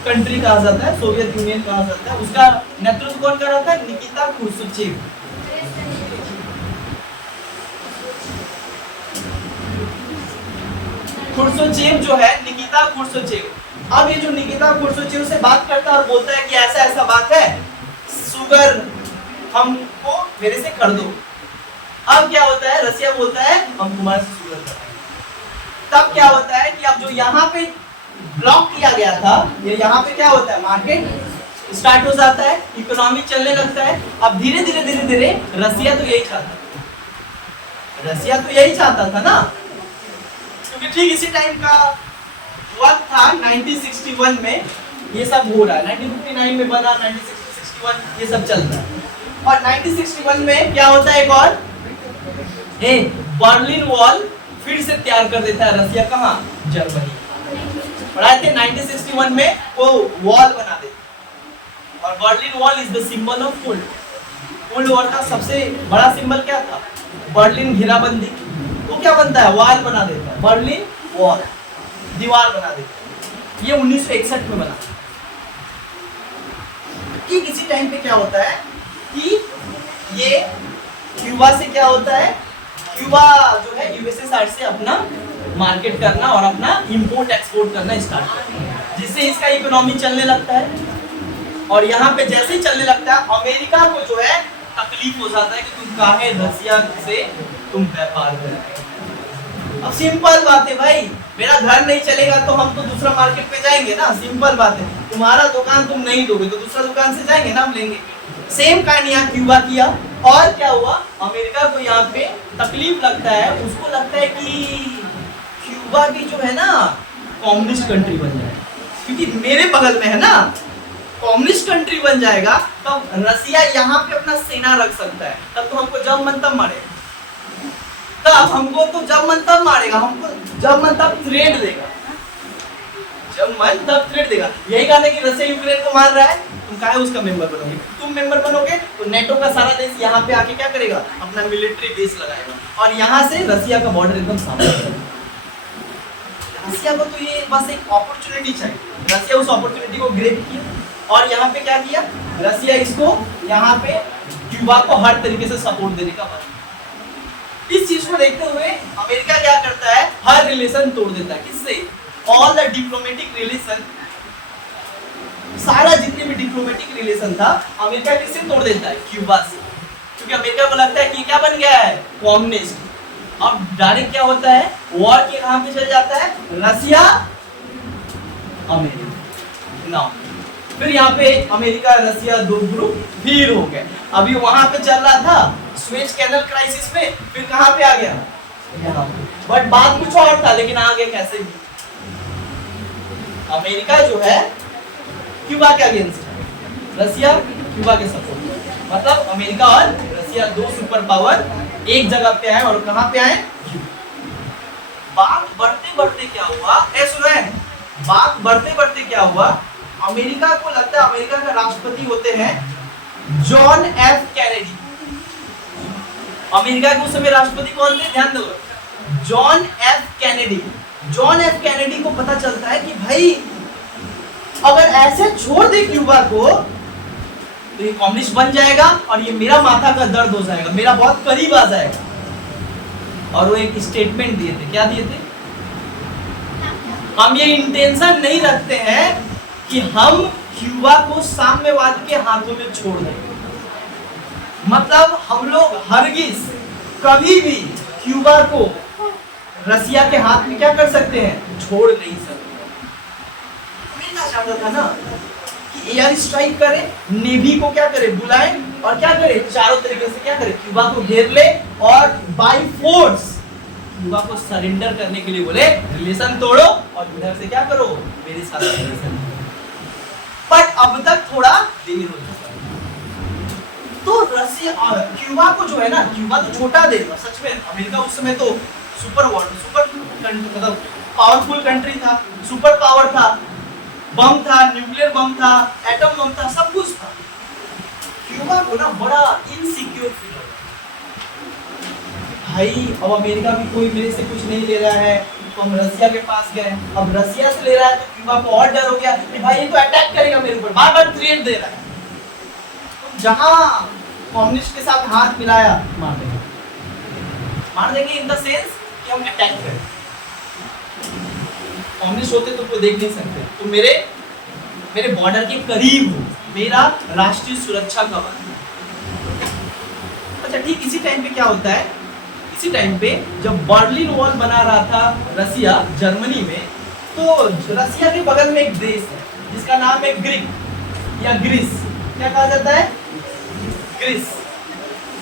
कंट्री कहा जाता है, सोवियत यूनियन कहा जाता है। उसका नेतृत्व कौन कर रहा था? निकिता खुर्शचेव। खुर्शचेव जो है, निकिता खुर्शचेव। अब ये जो निकिता खुर्शचेव से बात करता है और बोलता है कि ऐसा ऐसा बात है, शुगर हमको मेरे से कर दो। अब क्या होता है? रसिया बोलता है हम तुम्हारे से शुगर कर देंगे। तब क्या होता है कि अब जो यहाँ पे ब्लॉक किया गया था, ये यहाँ पे क्या होता है? मार्केट स्टार्ट हो जाता है, इकोनॉमी चलने लगता है। अब धीरे धीरे धीरे धीरे रसिया तो यही चाहता था, रसिया तो यही चाहता था ना, क्योंकि ठीक इसी टाइम का वक्त था 1961 में ये सब हो रहा है। 1959 में बना, 1961 ये सब चल रहा है। और 1961 में क्या होता है? एक और बर्लिन वॉल फिर से तैयार कर देता है रसिया। कहाँ? जर्मनी। पढ़ाए थे 1961 में वो वॉल बना देते। और Berlin wall is the symbol of cold war का सबसे बड़ा सिंबल क्या था? बर्लिन घेराबंदी। वो क्या बनता है? वॉल बना देता है, बर्लिन वॉल, दीवार बना देता है। ये 1961 में बना। ठीक इसी टाइम पे क्या होता है कि ये क्यूबा से क्या होता है? क्यूबा जो है यूएसएसआर से अपना मार्केट करना और अपना इंपोर्ट एक्सपोर्ट करना स्टार्ट करता है, जिससे इसका इकोनॉमी चलने लगता है। और यहाँ पे जैसे ही चलने लगता है, अमेरिका को जो है तकलीफ हो जाता है कि तुम काहे रसिया से तुम व्यापार कर रहे हो। अब सिंपल बात है भाई, मेरा घर नहीं चलेगा तो हम तो दूसरा मार्केट पे जाएंगे ना, सिंपल बात है। तुम्हारा दुकान तुम नहीं दोगे तो दूसरा दुकान से जाएंगे ना, हम लेंगे। सेम काइंड यहाँ क्यूबा किया। और क्या हुआ? अमेरिका को यहाँ पे तकलीफ लगता है, उसको लगता है कि क्यूबा की जो है ना कम्युनिस्ट कंट्री बन जाए, क्योंकि मेरे बगल में है ना, कम्युनिस्ट कंट्री बन जाएगा तब रसिया यहाँ पे अपना सेना रख सकता है, तब तो हमको जब मन तब मारे। मतलब हमको तो जब मन तब मारेगा, हमको जब मन तब थ्रेड देगा, जब मन तब थ्रेड देगा। यही कारण है कि रशिया यूक्रेन को मार रहा है, तुम काहे उसका मेंबर बनोगे? तुम मेंबर बनोगे तो नेटो का सारा देश यहाँ पे आके क्या करेगा, अपना मिलिट्री बेस लगाएगा, और यहाँ से रशिया का बॉर्डर एकदम सामने है। रशिया को तो ये बस एक अपॉर्चुनिटी चाहिए, रशिया उस अपॉर्चुनिटी को ग्रैब किया और यहाँ पे क्या किया, रशिया इसको यहाँ पे क्यूबा को हर तरीके से सपोर्ट देने का मन। इस चीज को देखते हुए अमेरिका क्या करता है, हर रिलेशन तोड़ देता है। किससे? ऑल द डिप्लोमेटिक रिलेशन, सारा जितने भी डिप्लोमेटिक रिलेशन था अमेरिका किससे तोड़ देता है, क्यूबा से। क्योंकि अमेरिका को लगता है कि क्या बन गया है, कम्युनिस्ट। अब डायरेक्ट क्या होता है, वॉर के कहां पे चल जाता है, रशिया अमेरिका ना। फिर यहाँ पे अमेरिका रशिया दो ग्रुप फिर हो गए। अभी वहां पे चल रहा था स्वेज कैनल क्राइसिस में, फिर कहां पे आ गया, यहाँ पे। बट बात कुछ और था, लेकिन आ गए कैसे भी। अमेरिका जो है क्यूबा के अगेंस्ट है, रशिया क्यूबा के सपोर्ट। मतलब अमेरिका और रशिया दो सुपर पावर एक जगह पे आए, और कहां पे आए, बात बढ़ते बढ़ते क्या हुआ, सुने, बात बढ़ते बढ़ते क्या हुआ, अमेरिका को लगता है, अमेरिका का राष्ट्रपति होते हैं जॉन एफ कैनेडी। अमेरिका के उस समय राष्ट्रपति कौन थे, ध्यान दो, John F Kennedy. John F Kennedy को पता चलता है कि भाई अगर ऐसे छोड़ दे क्यूबा को तो ये कम्युनिस्ट बन जाएगा और ये मेरा माथा का दर्द हो जाएगा, मेरा बहुत करीब आ जाएगा। और वो एक स्टेटमेंट दिए थे, क्या दिए थे, हम ये इंटेंशन नहीं रखते हैं कि हम क्यूबा को साम्यवाद के हाथों में छोड़ दें। मतलब हम लोग हरगिज कभी भी क्यूबा को रशिया के हाथ में क्या कर सकते हैं, छोड़ नहीं सकते। अमेरिका चाहता था ना कि एयर स्ट्राइक करे, नेवी को क्या करे, बुलाए, और क्या करे, चारों तरीके से क्या करे, क्यूबा को घेर ले, और बाय फोर्स क्यूबा को सरेंडर करने के लिए बोले रिलेशन तोड़ो और इधर से क्या करो, मेरे साथ रिलेशन। पर अब तक थोड़ा देर हो चुका है। तो रशिया क्यूबा को जो है ना, क्यूबा तो छोटा देश, सच में अमेरिका उस समय तो सुपर मतलब पावरफुल कंट्री था, सुपर पावर था, बम था, न्यूक्लियर बम था, एटम बम था, सब कुछ था। क्यूबा को ना बड़ा इनसिक्योर फील हो, भाई अब अमेरिका भी कोई मेरे से कुछ नहीं ले रहा है, तो हम रशिया के पास गए। अब रशिया से ले रहा है तो क्यूबा को और डर हो गया कि भाई ये तो अटैक करेगा मेरे ऊपर, बार बार थ्रेट दे रहा है। तो जहां कम्युनिस्ट के साथ हाथ मिलाया, मार देंगे इन द सेंस कि हम अटैक करें। कम्युनिस्ट होते तो कोई देख नहीं सकते, तो मेरे बॉर्डर के करीब हो, मेरा राष्ट्रीय सुरक्षा का बल। अच्छा ठीक, इसी टाइम पे क्या होता है, इसी टाइम पे जब बर्लिन वॉल बना रहा था रशिया जर्मनी में, तो रशिया के बगल में एक देश है जिसका नाम है ग्रीक या ग्रीस, क्या कहा जाता है, ग्रीस।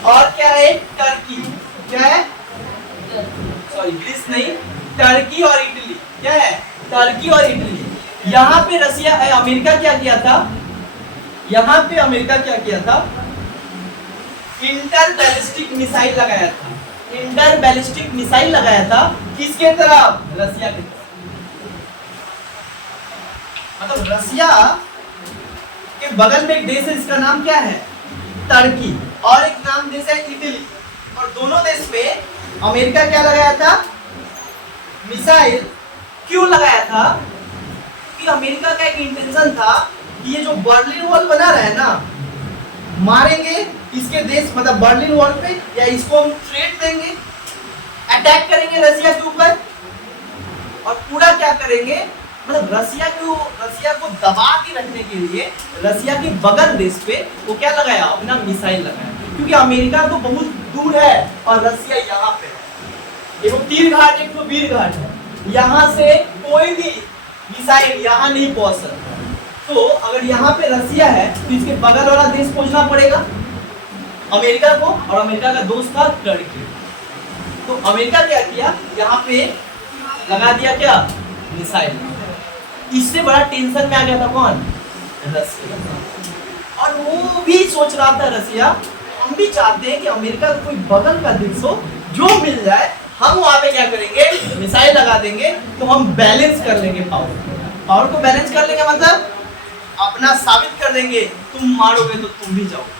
और क्या है, टर्की। क्या है, सॉरी ग्रीस नहीं, टर्की और इटली। क्या है, टर्की और इटली। यहाँ पे रशिया अमेरिका क्या किया था, यहाँ पे अमेरिका क्या किया था, इंटर बैलिस्टिक मिसाइल लगाया था। इंटर बैलिस्टिक मिसाइल लगाया था किसके तरफ, रशिया की तरफ। मतलब रशिया के बगल में एक देश है जिसका नाम क्या है, टर्की, और एक नाम देश है इटली। और दोनों देश पे अमेरिका क्या लगाया था, मिसाइल। क्यों लगाया था, कि अमेरिका का एक इंटेंशन था कि ये जो बर्लिन वॉल बना रहा है ना, मारेंगे इसके देश, मतलब बर्लिन वॉल पे, या इसको हम थ्रेट देंगे, अटैक करेंगे रशिया के ऊपर, और पूरा क्या करेंगे, मतलब रशिया को दबा के रखने के लिए रशिया के बगल देश पे वो क्या लगाया, अपना मिसाइल लगाया। क्योंकि अमेरिका तो बहुत दूर है और रशिया यहाँ पे है, एक तीर घाट एक तो वीर घाट है, यहाँ से कोई भी मिसाइल यहाँ नहीं पहुंच सकता। तो अगर यहाँ पे रशिया है तो इसके बगल वाला देश पहुंचना पड़ेगा अमेरिका को, और अमेरिका का दोस्त था टर्की। तो अमेरिका क्या किया, यहाँ पे लगा दिया क्या, मिसाइल। इससे बड़ा टेंशन में आ गया था कौन, रशिया। और वो भी सोच रहा था रशिया, हम भी चाहते हैं कि अमेरिका का कोई बगल का देश हो जो मिल जाए हम वहां पे क्या करेंगे, मिसाइल लगा देंगे, तो हम बैलेंस कर लेंगे पावर को बैलेंस कर लेंगे, मतलब अपना साबित कर देंगे, तुम मारोगे तो तुम भी जाओगे।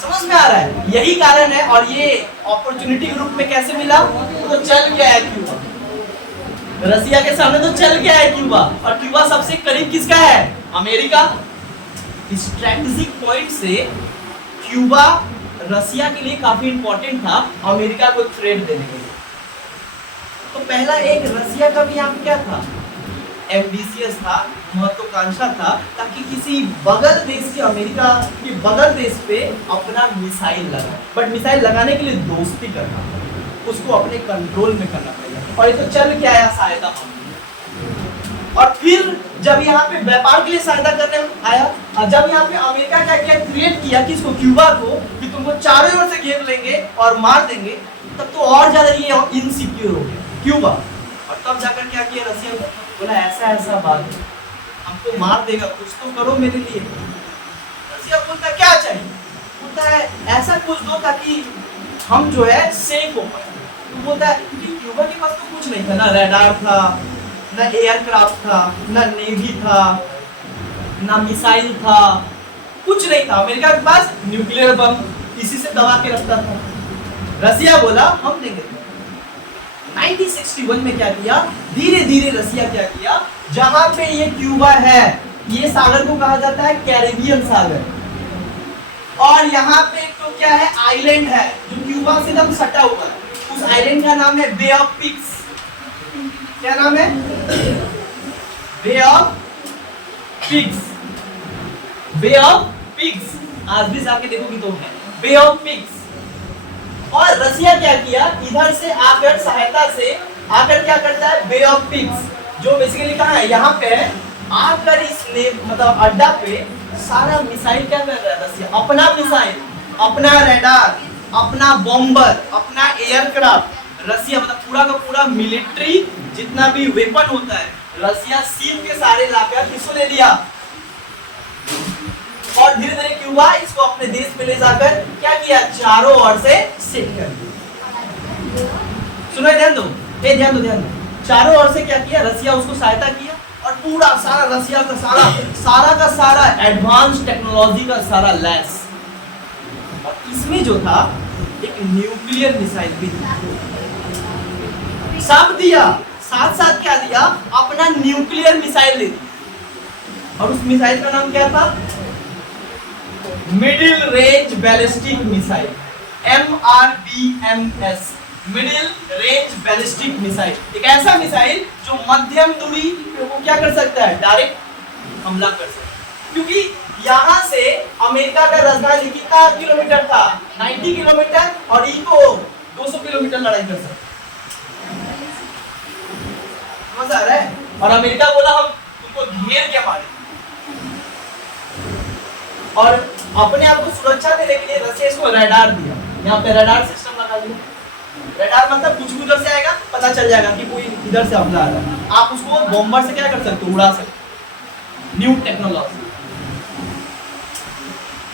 समझ में आ रहा है? यही कारण है। और ये अपॉर्चुनिटी के रूप में कैसे मिला, तो चल गया है क्यूबा, रसिया के सामने तो चल गया है क्यूबा, और क्यूबा सबसे करीब किसका है, अमेरिका। स्ट्रैटेजिक पॉइंट से क्यूबा रसिया के लिए काफी इंपॉर्टेंट था, अमेरिका को थ्रेट देने के लिए। तो पहला एक रसिया का भी यहाँ पे क्या था, एम्बिशियस था, महत्वाकांक्षा था, ताकि किसी बगल देश के, अमेरिका के बगल देश पे अपना मिसाइल लगाए। बट मिसाइल लगाने के लिए दोस्ती करना, उसको अपने कंट्रोल में करना पड़ेगा। और ये तो चल के आया सहायता मांगने। और फिर जब यहाँ पे व्यापार के लिए सहायता करने आया, और जब यहाँ पे अमेरिका क्या किया, क्रिएट किया कि इसको, क्यूबा को, कि तुमको चारों ओर से घेर लेंगे और मार देंगे, तब तो और ज्यादा ये इनसिक्योर हो गया क्यूबा। और तब जाकर क्या किया रसिया ने, बोला ऐसा ऐसा बात है, हमको मार देगा, कुछ तो करो मेरे लिए। रसिया बोलता क्या चाहिए, बोलता है ऐसा कुछ दो ताकि हम जो है सेफ हो पाए। तो बोलता है कि क्यूबा के पास तो कुछ नहीं था, ना रडार था, ना एयरक्राफ्ट था, ना नेवी था, ना मिसाइल था, कुछ नहीं था। अमेरिका के पास न्यूक्लियर बम इसी से दबा के रखता था। रसिया बोला हम देंगे। 1961 में क्या किया, धीरे धीरे रसिया क्या किया, जहां पे ये क्यूबा है, ये सागर को कहा जाता है कैरेबियन सागर, और यहाँ पे तो क्या है, आइलैंड है जो क्यूबा से एकदम सटा हुआ है। उस आइलैंड का नाम है बे ऑफ पिग्स। क्या नाम है, Bay of Pigs, Bay of Pigs. आज भी जाके देखोगी तो है बे ऑफ पिग्स। और रसिया क्या किया, इधर से आकर, सहायता से आकर क्या करता है, बे ऑफ पिग्स, जो बेसिकली कहाँ है, यहाँ पे आकर इसने, मतलब अड्डा पे सारा मिसाइल क्या कर रहा है रसिया, अपना मिसाइल, अपना रडार, अपना बॉम्बर, अपना एयरक्राफ्ट, रसिया मतलब पूरा का पूरा मिलिट्री जितना भी वेपन होता है, रसिया सील के सारे लाकर किसको दे दिया। और धीरे धीरे क्यूबा इसको अपने देश में ले जाकर क्या किया, चारों ओर से सेट कर दिया। सुनो ध्यान दो, ध्यान दो, ध्यान दो। चारों ओर से क्या किया, रसिया उसको सहायता किया, और पूरा सारा रसिया का सारा एडवांस टेक्नोलॉजी का सारा लैस। और इसमें जो था एक न्यूक्लियर मिसाइल भी सब दिया, साथ साथ क्या दिया, अपना न्यूक्लियर मिसाइल दे दिया। और उस मिसाइल का नाम क्या था, middle range ballistic missile, MRBMS, middle range ballistic missile. एक ऐसा मिसाइल जो मध्यम दूरी को क्या कर सकता है, डायरेक्ट हमला कर सकता है। क्योंकि यहाँ से अमेरिका का राजधानी कितना किलोमीटर था, 90 किलोमीटर, और इको 200 किलोमीटर लड़ाई कर सकता है। समझ आ रहा है? और अमेरिका बोला हम तुमको घेर के मारेंगे। और अपने आप को सुरक्षा देने के लिए रसिया इसको रडार दिया, यहाँ पे रडार सिस्टम लगा दिया। रडार मतलब कुछ भी उधर से आएगा, पता चल जाएगा कि कोई इधर से हमला आ रहा है। आप उसको बॉम्बर से क्या कर सकते हो, उड़ा सकते हो, न्यू टेक्नोलॉजी।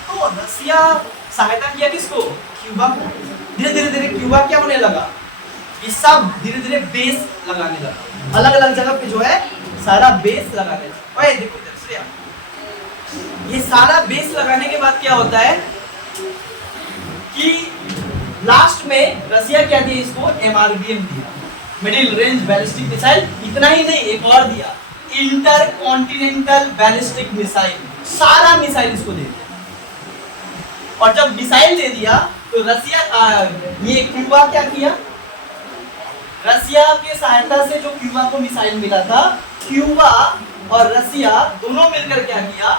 तो रसिया सहायता किया किसको, क्यूबा को। धीरे धीरे धीरे क्यूबा क्या होने लगा, ये सब धीरे धीरे बेस लगाने लगा, अलग अलग जगह पे जो है सारा बेस लगाने लगा। ओए देखो इधर से, ये सारा बेस लगाने के बाद क्या होता है कि लास्ट में रसिया क्या दिया, इसको MRBM दिया, मिडिल रेंज बैलिस्टिक मिसाइल। इतना ही नहीं, एक और दिया, इंटर कॉन्टिनेंटल बैलिस्टिक मिसाइल। सारा मिसाइल इसको दे दिया। और जब मिसाइल दे दिया तो रसिया, ये क्यूबा क्या किया, रसिया के सहायता से जो क्यूबा को मिसाइल मिला था, क्यूबा और रसिया दोनों मिलकर क्या किया,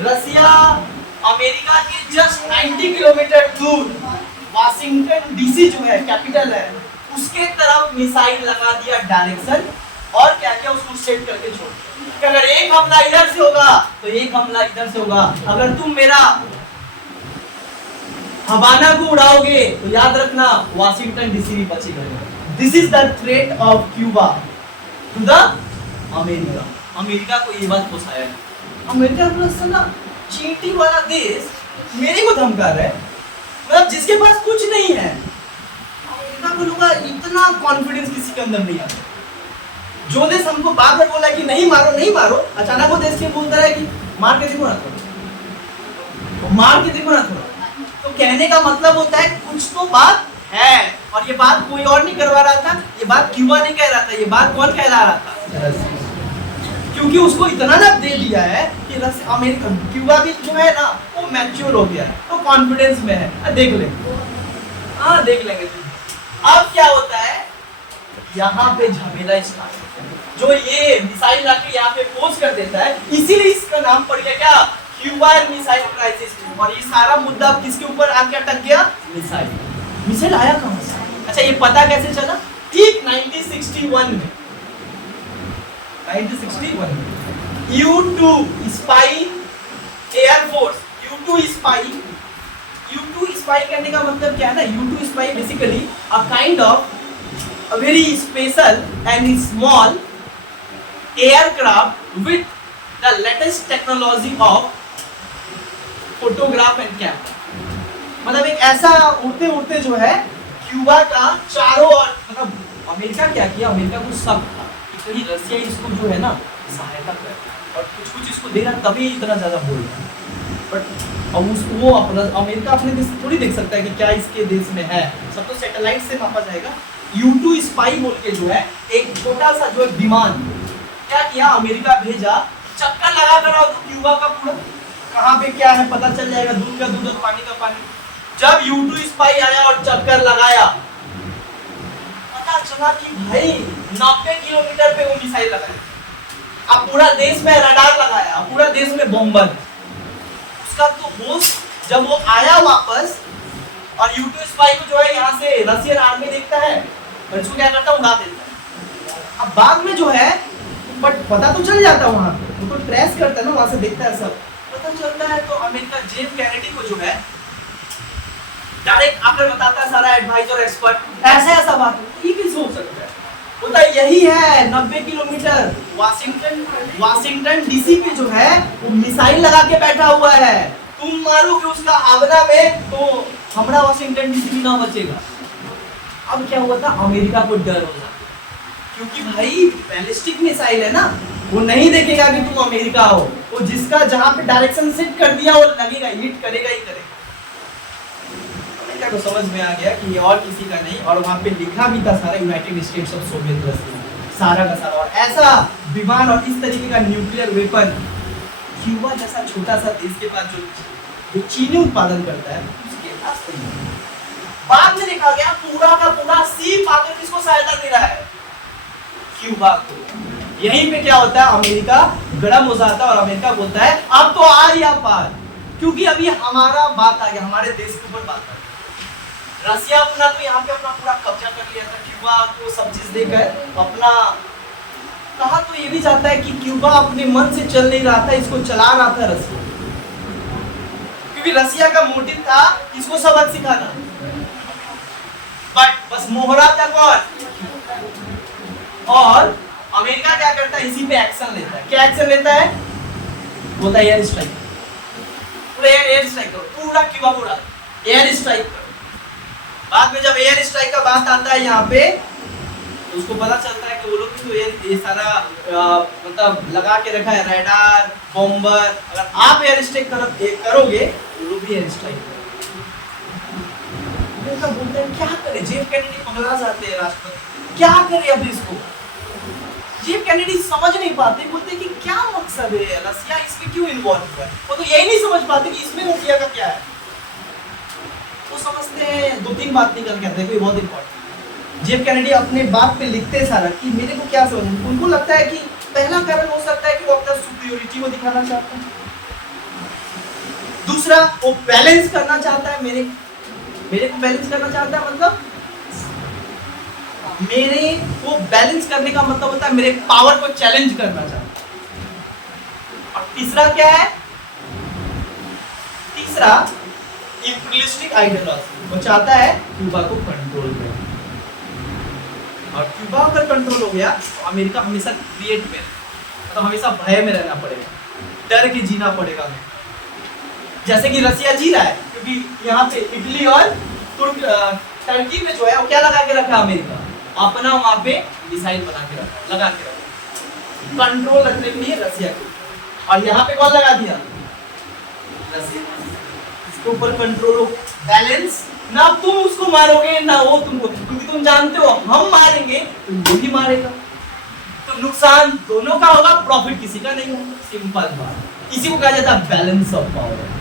रसिया अमेरिका के जस्ट 90 किलोमीटर दूर वाशिंगटन DC जो है कैपिटल है, उसके तरफ मिसाइल लगा दिया डायरेक्शन। और क्या किया, उसको सेट करके छोड़ दिया। अगर एक हमला इधर से होगा तो एक हमला इधर से होगा। अगर तुम मेरा हवाना को उड़ाओगे तो याद रखना वाशिंगटन DC भी बचेगा। This is the threat of Cuba to the America. America को ये बात पोसाया है। अमेरिका प्लस ना चींटी वाला देश मेरे को धमका रहा है, मतलब जिसके पास कुछ नहीं है, अमेरिका को लोग इतना कॉन्फिडेंस किसी के अंदर नहीं आता। जो देश हमको बार बार बोला कि नहीं मारो नहीं मारो, अचानक वो देश के बोलता है कि मार के देखो ना थोड़ा, मार के देखो ना थोड़ा। तो कहने का मतलब होता है कुछ तो बात है, और ये बात कोई और नहीं करवा रहा था, ये बात क्यूबा नहीं कह रहा था, ये बात कौन कहला रहा था? क्योंकि उसको इतना ना दे दिया है कि अमेरिका क्यूबा भी जो है ना वो मैच्योर हो गया है, तो कॉन्फिडेंस में है। देख लेंगे, हाँ देख लेंगे। अब क्या होता है, यहाँ पे झमेला स्टार्ट, जो ये मिसाइल लाके यहाँ पे पोस्ट कर देता है, इसीलिए इसका नाम पड़ गया क्या, क्यूबान मिसाइल क्राइसिस। और ये सारा मुद्दा किसके ऊपर आके अटक गया, मिसाइल। मिसाइल आया कहां से? अच्छा ये पता कैसे चला? ठीक 1961 में, 1961 में U2 spy air force, U2 spy, U2 spy करने का मतलब क्या है ना, U2 spy basically a kind of a very special and small aircraft with the latest technology of photograph and camera। मतलब एक ऐसा उड़ते उड़ते जो है क्यूबा का चारों ओर, मतलब अमेरिका क्या किया, अमेरिका को सब था कि कहीं रसिया इसको जो है ना सहायता करे और कुछ कुछ इसको दे रहा, तभी इतना ज्यादा बोल रहा है। बट अब उसको वो अमेरिका अपने देश थोड़ी देख सकता है कि क्या इसके देश में है, सब तो सैटेलाइट से मापा जाएगा। U2 स्पाई बोल के जो है एक छोटा सा जो है विमान क्या किया, अमेरिका भेजा, चक्कर लगा कर आओ तो क्यूबा का पूरा कहाँ पे क्या है पता चल जाएगा, दूध का दूध और पानी का पानी। जब U2 स्पाई आया और चक्कर लगाया, पता चला कि भाई 90 किलोमीटर पे वो मिसाइल लगाया, अब पूरा देश में रडार लगाया, पूरा देश में बॉम्बर। उसका तो होश जब वो आया वापस, और U2 स्पाई को जो है यहाँ से रशियन आर्मी देखता है और इसको क्या करता है, उड़ा देता है। अब बाद में जो है बट पता तो चल जाता है, वहां पे वो तो ट्रेस करता है ना, वहां से देखता है, सब पता चलता है। तो अमेरिका जेफ कैनेडी को जो है डायरेक्ट आकर बताता है सारा एडवाइस और एक्सपर्ट, ऐसा ऐसा बात है, ये कैसे हो सकता है, होता यही है 90 किलोमीटर वाशिंगटन डीसी पे जो है वो मिसाइल लगा के बैठा हुआ है, तुम मारोगे उसका आगरा में तो हमारा वाशिंगटन डीसी भी ना बचेगा। अब क्या हुआ था, अमेरिका को डर हो जाता, क्योंकि भाई बैलिस्टिक मिसाइल है ना, वो नहीं देखेगा कि तुम अमेरिका हो, वो जिसका जहां पे डायरेक्शन सेट कर दिया वो लगेगा, हिट करेगा ही करेगा। अमेरिका को समझ में आ गया कि ये और किसी का नहीं, और वहां पे लिखा भी था सारा United states of Soviet Russia, सारा का सारा। और ऐसा विमान और इस तरीके का न्यूक्लियर वेपन क्यूबा जैसा छोटा सा देश के पास जो चीनी उत्पादन करता है उसके पास नहीं। बाद में देखा गया पूरा का पूरा सिर्फ आकर किसको सहायता दे रहा है, क्यूबा को। यहीं पे क्या होता है, अमेरिका गरम हो जाता है और अमेरिका बोलता है अब तो आ रही पार, क्योंकि अभी हमारा बात आ गया, हमारे देश के ऊपर बात आ गया। रसिया अपना तो यहाँ पे अपना पूरा कब्जा कर लिया था, क्यूबा को सब चीज देकर अपना कहा। तो ये भी चाहता है कि क्यूबा अपने मन से चल नहीं रहा था, इसको चला रहा था रसिया, क्योंकि रसिया का मोटिव था इसको सबक सिखाना। बट बस मोहरा तक और अमेरिका क्या करता है, इसी पे एक्शन लेता है। क्या एक्शन लेता है, बोलता है एयर स्ट्राइक, पूरा एयर स्ट्राइक करो, पूरा क्यूबा पूरा एयर स्ट्राइक करो। बाद में जब एयर स्ट्राइक का बात आता है यहाँ पे, तो उसको पता चलता है कि वो लोग भी तो ये सारा मतलब लगा के रखा है रडार बॉम्बर, अगर आप एयर स्ट्राइक करोगे तो लोग भी एयर स्ट्राइक करेंगे। बोलते हैं क्या करे, जेफ कैनेडी पगला जाते हैं राष्ट्रपति, क्या करे अब इसको। जेफ कैनेडी समझ नहीं पाते, बोलते कि क्या मकसद है, रसिया इसमें क्यों इन्वॉल्व हुआ है। वो तो यही नहीं समझ पाते कि इसमें रसिया का क्या है। वो समझते हैं, दो तीन बात निकल के आते हैं, कोई बहुत इंपॉर्टेंट। जेफ कैनेडी अपने बात पे लिखते हैं सारा कि मेरे को क्या समझ, उनको लगता है कि पहला कारण हो सकता है कि वो अपना सुपीरियरिटी को दिखाना चाहते हैं, दूसरा वो बैलेंस करना चाहता है, मेरे को बैलेंस करना चाहता है, मतलब मेरे को बैलेंस करने का मतलब होता है मेरे पावर को चैलेंज करना चाहता है। और तीसरा क्या है, तीसरा इंपीरियलिस्टिक आइडियोलॉजी, वो चाहता है क्यूबा को कंट्रोल करें, और क्यूबा अगर कंट्रोल हो गया तो अमेरिका हमेशा क्रिएट में, मतलब हमेशा भय में रहना पड़ेगा, डर के जीना पड़ेगा। जैसे कि रसिया जी रहा है, क्योंकि यहाँ पे इटली और टर्की में जो है वो क्या लगा के रखा अमेरिका, अपना वहां पे मिसाइल बना के रखा, लगा के रखा, कंट्रोल रखने के लिए रसिया को। और यहाँ पे कौन लगा दिया, रसिया। इसके ऊपर कंट्रोल हो, बैलेंस, ना तुम उसको मारोगे ना वो तुमको, क्योंकि तुम जानते हो हम मारेंगे तो वो भी मारेगा, तो नुकसान दोनों का होगा, प्रॉफिट किसी का नहीं होगा। सिंपल बात, इसी को कहा जाता है बैलेंस ऑफ पावर।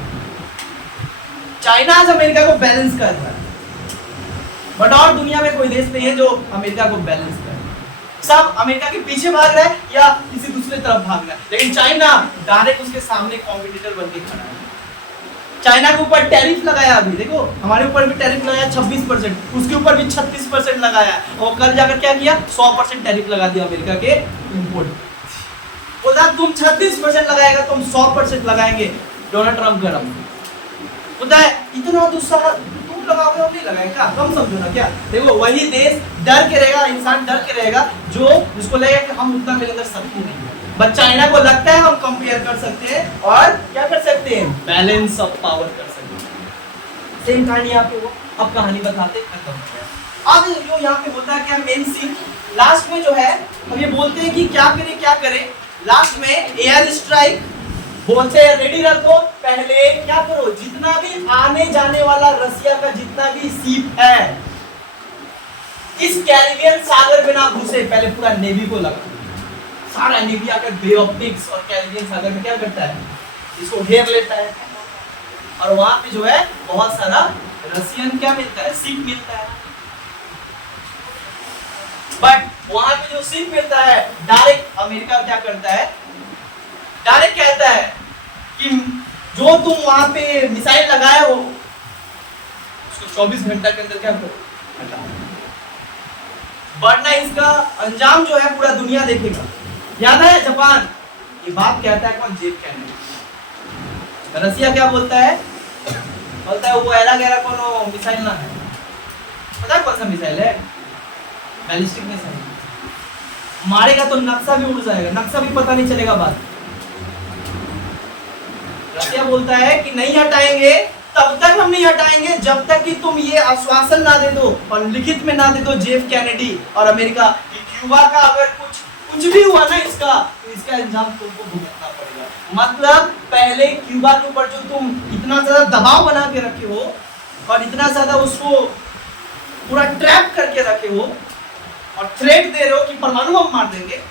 चाइना आज अमेरिका को बैलेंस कर रहा है, बट और दुनिया में कोई देश नहीं है जो अमेरिका को बैलेंस करे। सब अमेरिका के पीछे भाग रहा है या किसी दूसरे तरफ भाग रहा है, लेकिन चाइना डायरेक्ट उसके सामने कॉम्पिटिटर बन के खड़ा है। चाइना के ऊपर टैरिफ लगाया, अभी देखो हमारे ऊपर भी टैरिफ लगाया 26%, उसके ऊपर भी 36% लगाया, और कल जाकर क्या किया, 100% टैरिफ लगा दिया अमेरिका के इंपोर्ट। बोला तुम 36% लगाएगा, तुम 100% लगाएंगे। डोनाल्ड ट्रम्प गरम होता है, इतना गुस्सा तुम लगाओगे और नहीं लगाएगा, कम समझो ना क्या। देखो वही देश डर के रहेगा, इंसान डर के रहेगा जो जिसको लगेगा कि हम उतना मेरे अंदर शक्ति नहीं है, बट चाइना को लगता है हम कंपेयर कर सकते हैं और क्या कर सकते हैं, बैलेंस ऑफ पावर कर सकते हैं। सेम कहानी यहाँ पे हुआ, अब कहानी बताते खत्म। अब जो यहाँ पे होता है क्या, मेन सीन लास्ट में जो है हम ये बोलते हैं कि क्या करे, लास्ट में एयर स्ट्राइक बोलते हैं, रेडी रखो, पहले क्या करो, जितना भी आने जाने वाला रसिया का जितना भी सीप है इस कैरिबियन सागर में ना घुसे, पहले पूरा नेवी को लगा, सारा नेवी आकर बे ऑफ पिग्स और कैरिबियन सागर में क्या करता है, इसको घेर लेता है, और वहां पे जो है बहुत सारा रसियन क्या मिलता है, सीप मिलता है। बट वहां पे जो सीप मिलता है, डायरेक्ट अमेरिका क्या करता है, डायरेक्ट कहता है कि जो तुम वहां पे मिसाइल लगाए हो उसको 24 घंटा के अंदर क्या करो, हटाओ, वरना इसका अंजाम जो है पूरा दुनिया देखेगा। याद है जापान, ये बात कहता है कौन, जेफ कैनेडी। रसिया क्या बोलता है, बोलता है वो एरा गैरा कोनो मिसाइल ना है, पता है कौन सा मिसाइल है, बैलिस्टिक मिसाइल, मारेगा तो नक्शा भी उड़ जाएगा, नक्शा भी पता नहीं चलेगा बात। रसिया बोलता है कि नहीं हटाएंगे, तब तक हम नहीं हटाएंगे जब तक कि तुम ये आश्वासन ना दे दो और लिखित में ना दे दो जेफ कैनेडी और अमेरिका कि क्यूबा का अगर कुछ भी हुआ ना इसका, तो इसका इंजाम तुमको भुगतना पड़ेगा। मतलब पहले क्यूबा के ऊपर जो तुम इतना ज्यादा दबाव बना के रखे हो और इतना ज्यादा उसको पूरा ट्रैप करके रखे हो और थ्रेट दे रहे हो कि परमाणु हम मार देंगे,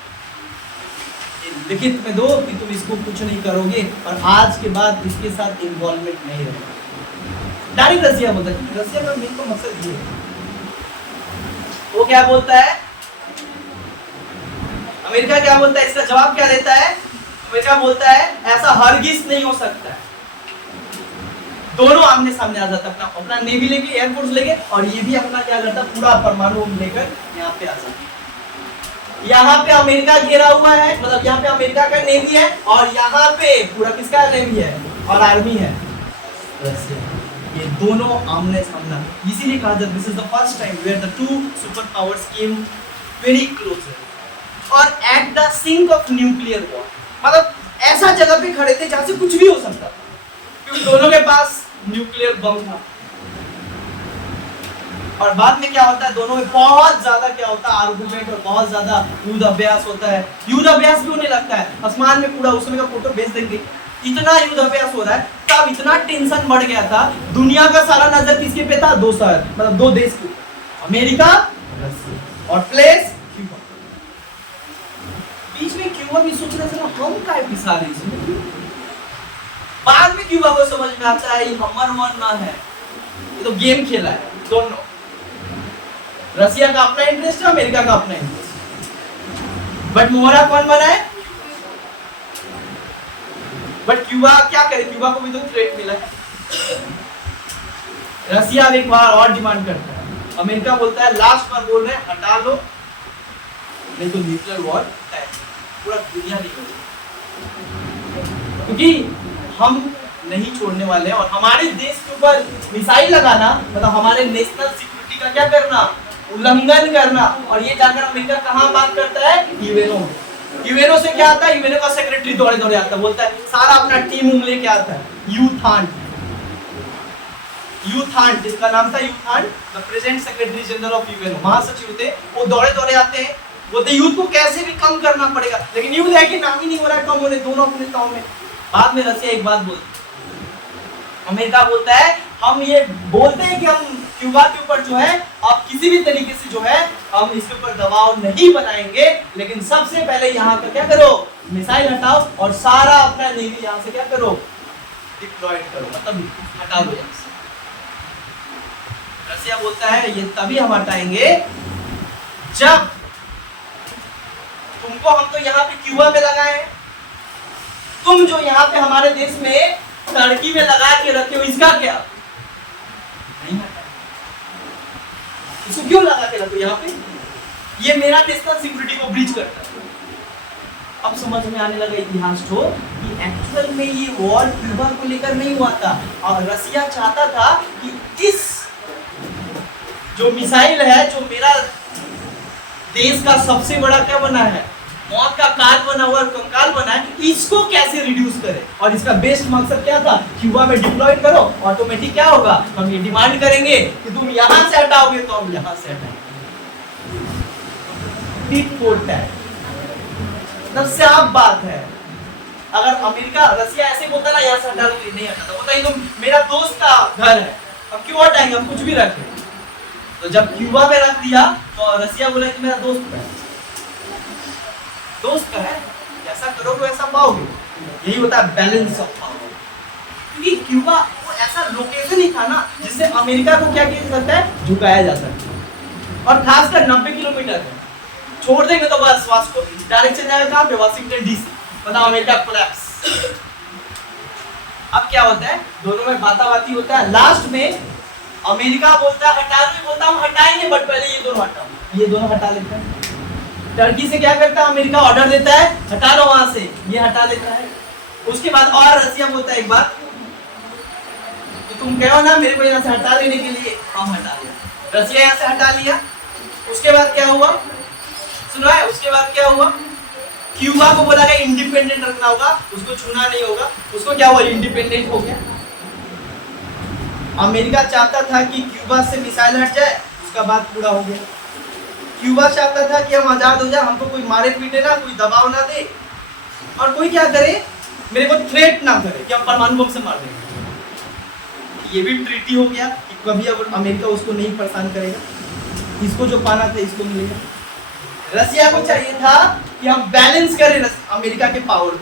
लिखित में दो कि तुम इसको कुछ नहीं करोगे और आज के बाद इसके साथ इन्वॉल्वमेंट नहीं रहेगा। डायरेक्ट रसिया बोलता है, रसिया का मेन तो मकसद ये है। वो क्या बोलता है, अमेरिका क्या बोलता है, इसका जवाब क्या देता है, अमेरिका बोलता है ऐसा हरगिज नहीं हो सकता है। दोनों आमने सामने आ जाता है, अपना नेवी लेके, एयरफोर्स लेके, और ये भी अपना क्या करता है, पूरा परमाणु लेकर यहाँ पे आ जाता है। यहाँ पे अमेरिका घेरा हुआ है, मतलब यहाँ पे अमेरिका का नेवी है और यहाँ पे पूरा किसका नेवी है और आर्मी है, रसिया। ये दोनों आमने सामने, इसीलिए कहा जाता है this is the first time where the two super powers came very closer और at the brink of nuclear war. मतलब ऐसा जगह पे खड़े थे जहां से कुछ भी हो सकता था, क्योंकि दोनों के पास न्यूक्लियर बम था। और बाद में क्या होता है, दोनों में बहुत ज्यादा क्या होता है, आर्गुमेंट और बहुत ज्यादा युद्ध अभ्यास होता है। युद्ध अभ्यास भी होने लगता है, आसमान में पूरा उसमें का फोटो भेज देंगे, इतना युद्ध अभ्यास हो रहा है। तब इतना टेंशन बढ़ गया था, दुनिया का सारा नजर किसके पे था, दो शहर, मतलब दो देश के, अमेरिका और प्लेस क्यूबा। बीच में क्यूबा भी सोच रहा था हम काय पिसा रहे इसमें। बाद में क्यूबा को समझ में आता है ये हमर मन ना है, ये तो गेम खेला है दोनों। रसिया का अपना इंटरेस्ट है, अमेरिका का अपना इंटरेस्ट, बट मोहरा कौन बना है, बट क्यूबा क्या करे, क्यूबा को भी तो थ्रेट मिला है। रसिया एक बार और डिमांड करता है, अमेरिका बोलता है लास्ट बार बोल रहे हैं हटा लो, नहीं तो न्यूक्लियर वॉर पूरा दुनिया नहीं होगी, क्योंकि हम नहीं छोड़ने वाले हैं। और हमारे देश के ऊपर मिसाइल लगाना मतलब हमारे नेशनल सिक्योरिटी का क्या करना, उल्लंघन करना। और ये जानकर अमेरिका कहाँ बात करता है, यूएनओ। यूएनओ से क्या आता है, यूएनओ का सेक्रेटरी दौड़े दौड़े आता है, बोलता है सारा अपना टीम लेके आता है, यूथान यूथान, जिसका नाम था U Thant, the present secretary general of UN, महासचिव थे, वो दौड़े दौड़े आते हैं, बोलते यूथ को कैसे भी कम करना पड़ेगा, लेकिन यूथ है कि नाम ही नहीं हो रहा है कम होने, दोनों अपने नेताओं में। बाद में रसिया एक बात बोलती, अमेरिका बोलता है हम ये बोलते हैं कि हम क्यूबा के ऊपर जो है आप किसी भी तरीके से जो है हम इसके ऊपर दबाव नहीं बनाएंगे, लेकिन सबसे पहले यहाँ का क्या करो, मिसाइल हटाओ और सारा अपना नेवी यहाँ से क्या करो, डिप्लॉयड करो, मतलब हटा दो यहाँ से। रसिया बोलता है ये तभी हम हटाएंगे जब तुमको हम तो यहाँ पे क्यूबा में लगाए हैं, तुम जो यहाँ पे हमारे देश में टर्की में लगा के रखे हो, इसका क्या नहीं हटा, इसको क्यों लगा के रखो यहाँ पे, ये मेरा नेशनल सिक्योरिटी को ब्रीच करता है। अब समझ में आने लगा इतिहास को कि एक्चुअल में ये वॉर क्यूबा को लेकर नहीं हुआ था, और रसिया चाहता था कि इस जो मिसाइल है, जो मेरा देश का सबसे बड़ा क्या बना है, मौत का काल बना हुआ, कंकाल बना है, इसको कैसे रिड्यूस करें, और इसका बेस्ट मकसद क्या था, क्यूबा में डिप्लॉयड करो, ऑटोमेटिक क्या होगा, हम ये डिमांड करेंगे कि तुम यहां से हटाओगे तो हम यहां से हटाएंगे। टिट फॉर टैट, तब साफ बात है, अगर अमेरिका रसिया ऐसे बोलता ना यहाँ से हटा लो, नहीं हटाता, बोलता ही तुम मेरा दोस्त का घर है, अब क्यों हटाएंगे, हम कुछ भी रखें। तो जब क्यूबा में रख दिया तो रसिया बोला कि मेरा दोस्त का है, दोस्त का है, जैसा करोगे वैसा पाओगे, यही होता है बैलेंस ऑफ पावर। क्योंकि क्यूबा वो ऐसा लोकेशन ही था ना जिससे अमेरिका को क्या किया जा सकता है, झुकाया जा सकता है, और खासकर 90 किलोमीटर है, छोड़ देंगे तो बस वास्को डायरेक्ट चल जाएगा कहां पे, वाशिंगटन डीसी, मतलब अमेरिका कोलैप्स। अब क्या होता है, दोनों में बाताबाती होता है, लास्ट में अमेरिका बोलता है हटा दो, बोलता हम हटाएंगे बट पहले ये दोनों हटाओ, ये दोनों हटा लेते हैं। टर्की से क्या करता है, अमेरिका ऑर्डर देता है हटा लो वहां से, ये हटा लेता है। उसके बाद और रसिया बोलता है एक बात, तो तुम कहो ना मेरे को यहाँ से हटा लेने के लिए, हम हटा लिया, रसिया यहाँ से हटा लिया। उसके बाद क्या हुआ सुना है, उसके बाद क्या हुआ, क्यूबा को बोला गया इंडिपेंडेंट रखना होगा, उसको छूना नहीं होगा, उसको क्या हुआ, इंडिपेंडेंट हो गया। अमेरिका चाहता था कि क्यूबा से मिसाइल हट जाए, उसका बात पूरा हो गया। क्यूबा चाहता था कि हम आजाद हो जाए, हमको कोई मारे पीटे ना, कोई दबाव ना दे, और कोई क्या करे, मेरे को थ्रेट ना करे कि हम परमाणु बम से मार देंगे। ये भी ट्रीटी हो गया कि कभी अब अमेरिका उसको नहीं परेशान करेगा, इसको जो पाना था इसको मिलेगा। रसिया को चाहिए था कि हम बैलेंस करें अमेरिका के पावर,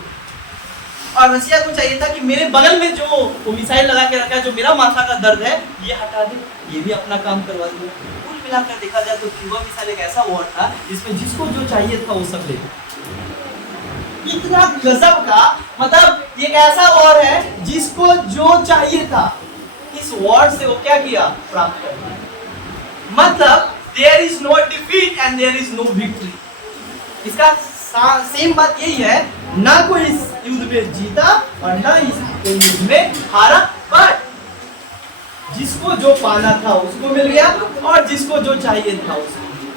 और रसिया को चाहिए था कि मेरे बगल में जो वो मिसाइल लगा के रखा है, जो मेरा माथा का दर्द है, ये हटा दे, ये भी अपना काम करवा दिया। कुल मिलाकर देखा जाए तो क्यूबा मिसाइल एक ऐसा वॉर था जिसमें जिसको जो चाहिए था वो सब ले, इतना गजब का, मतलब ये एक ऐसा वॉर है जिसको जो चाहिए था, इस वॉर से वो क्या किया, प्राप्त कर लिया। मतलब there is no defeat and there is no victory। इसका सेम बात यही है, ना कोई इस युद्ध में जीता और ना इस युद्ध में हारा, बट जिसको जो पाना था उसको मिल गया और जिसको जो चाहिए था उसको मिल गया।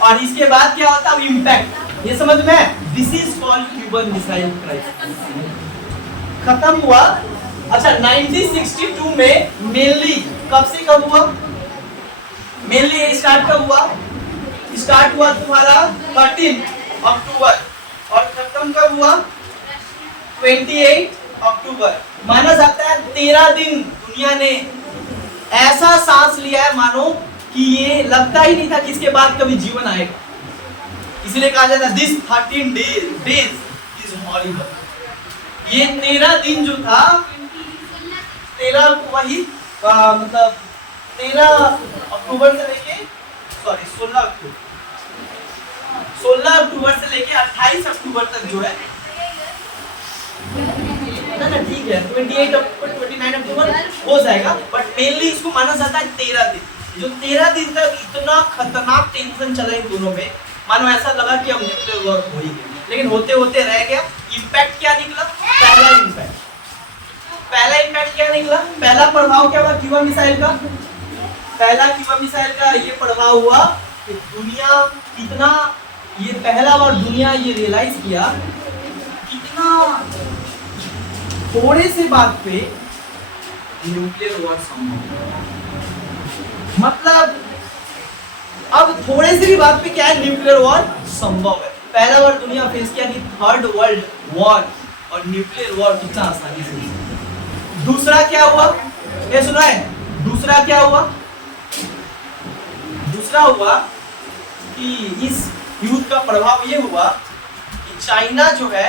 और इसके बाद क्या होता है, इम्पैक्ट, ये समझ में, this is called Cuban missile crisis. खत्म हुआ। अच्छा 1962 में मेनली कब से कब हुआ, मेनली स्टार्ट कब हुआ, स्टार्ट हुआ तुम्हारा 13 अक्टूबर और खत्म कब हुआ 28 अक्टूबर। माना जाता है 13 दिन दुनिया ने ऐसा सांस लिया है मानो कि ये लगता ही नहीं था कि इसके बाद कभी जीवन आएगा, इसलिए कहा जाता है दिस 13 days इज हॉरिबल। ये 13 दिन जो था, 13 वही मतलब 13 अक्टूबर से लेके 16 अक्टूबर से लेके 28 अक्टूबर तक जो है ना, ठीक है 28 अक्टूबर 29 अक्टूबर हो जाएगा, बट मेनली इसको माना जाता है 13 दिन। जो 13 दिन तक इतना खतरनाक टेंशन चला इन दोनों में, मानो ऐसा लगा कि अब न्यूक्लियर वॉर हो ही गया, लेकिन होते होते रह गया। इम्पैक्ट क्या निकला, पहला इम्पैक्ट क्या निकला, पहला प्रभाव क्या हुआ क्यूबा मिसाइल का, पहला क्यूबा मिसाइल का ये प्रभाव हुआ कि दुनिया कितना, ये पहला बार दुनिया ये रियलाइज किया कितना थोड़े से बात पे न्यूक्लियर वॉर संभव। मतलब अब थोड़े से भी बात पे क्या है, न्यूक्लियर वॉर संभव है। पहला बार दुनिया फेस किया कि थर्ड वर्ल्ड वॉर और न्यूक्लियर वॉर कितना आसानी से। दूसरा क्या हुआ, ये सुना है? दूसरा क्या हुआ? दूसरा हुआ कि इस युद्ध का प्रभाव ये हुआ कि चाइना जो है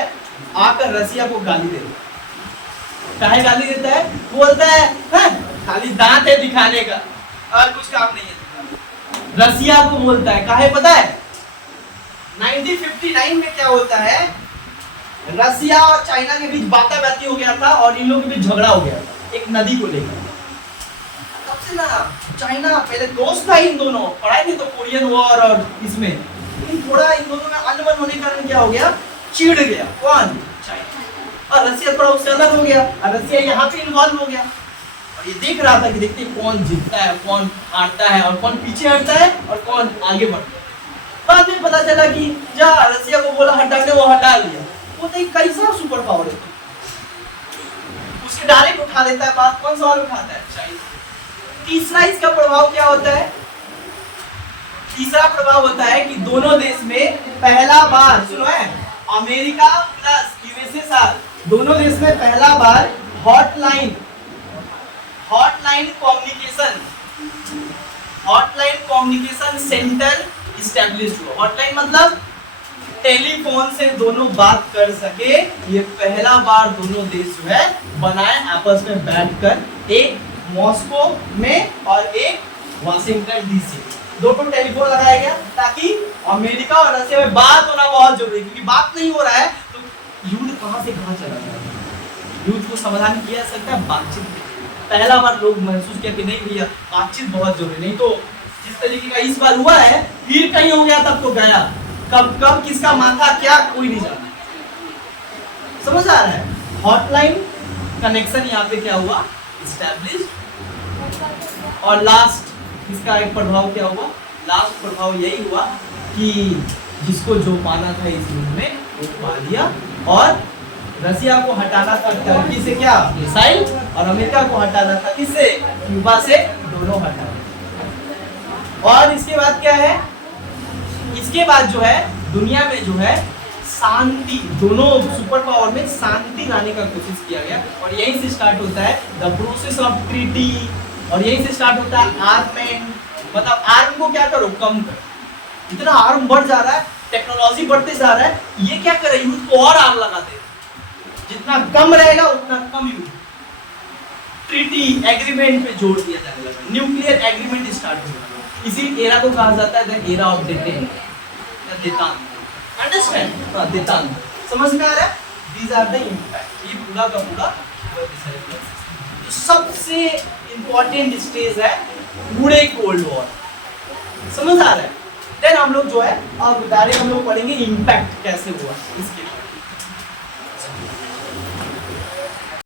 आकर रसिया को गाली देता है। काहे गाली देता है? बोलता है खाली दांत है दिखाने का और कुछ काम नहीं है। रसिया को बोलता है, काहे पता है? 1959 में क्या होता है, रसिया और चाइना के बीच बाता-बाती हो गया था और इन लोगों के बीच झगड़ा हो गया था एक नदी को लेकर। तब से ना चाइना पहले दोस्त था इन दोनों, पढ़ाई थी तो कोरियन वॉर और इसमें, लेकिन थोड़ा इन दोनों में अनबन होने के कारण क्या हो गया, चिढ़ गया। कौन? चाइना। और रसिया थोड़ा उससे अलग हो गया और रसिया यहाँ पे इन्वॉल्व हो गया और ये देख रहा था कि देखते कौन जीतता है, कौन हारता है और कौन पीछे हटता है और कौन आगे बढ़ता है। बाद में पता चला कि जा रसिया को बोला हटाने, वो हटा लिया। वो तो एक कैसा सुपर पावर है, उसके डायरेक्ट उठा देता है बात। कौन सवाल उठाता है? चाइना। तीसरा इसका प्रभाव क्या होता है? तीसरा प्रभाव होता है कि दोनों देश में पहला बार, सुनो है, अमेरिका प्लस यूएसए साथ दोनों देश में पहला बार हॉटलाइन कम्युनिकेशन सेंटर इस्टेब्लिश हुआ। हॉटलाइन मतलब टेलीफोन से दोनों बात कर सके, ये पहला बार दोनों देश जो है बनाए आपस में बैठकर, एक मॉस्को में और एक वाशिंगटन डीसी। दो टेलीफोन लगाया गया ताकि अमेरिका और रशिया में बात होना बहुत जरूरी है, क्योंकि बात नहीं हो रहा है तो युद्ध कहां से कहां चला जाएगा। युद्ध को समाधान किया जा सकता है बातचीत। पहला बार लोग महसूस किया कि नहीं भैया बातचीत बहुत जरूरी, नहीं तो जिस तरीके का इस बार हुआ है फिर कहीं हो गया तब तो गया, कब किसका माथा क्या कोई नहीं जानता। समझ आ रहा है? हॉटलाइन कनेक्शन यहाँ पे क्या हुआ, इस्टेब्लिश। और लास्ट इसका एक प्रभाव क्या हुआ, लास्ट प्रभाव यही हुआ कि जिसको जो पाना था इस युद्ध में वो पा लिया। और रसिया को हटाना था टर्की से क्या, मिसाइल, और अमेरिका को हटाना था किससे, क्यूबा से, दोनों हटाना। और इसके बाद क्या है, इसके बाद जो है दुनिया में जो है शांति, दोनों सुपर पावर में शांति लाने का कोशिश किया गया। और यहीं से स्टार्ट होता है द प्रोसेस ऑफ ट्रीटी, और यहीं से स्टार्ट होता है आर्ममेंट। मतलब आर्म को क्या करो, कम करो। इतना आर्म बढ़ जा रहा है, टेक्नोलॉजी बढ़ते जा रहा है, ये क्या करे, युद्ध को और आग लगाते। जितना कम रहेगा उतना कम युद्ध। ट्रीटी एग्रीमेंट पे जोड़ दिया जाने लगा, न्यूक्लियर एग्रीमेंट स्टार्ट हो गया। इसी एरा को कहा जाता है the era of detente. Understand? Detente समझ में आ रहा है? These are the impact. ये पूरा का पूरा तो सबसे इंपॉर्टेंट स्टेज है पूरे कोल्ड वॉर। समझ आ रहा है? देन हम लोग जो है अब डायरेक्ट हम लोग पढ़ेंगे इंपैक्ट कैसे हुआ इसके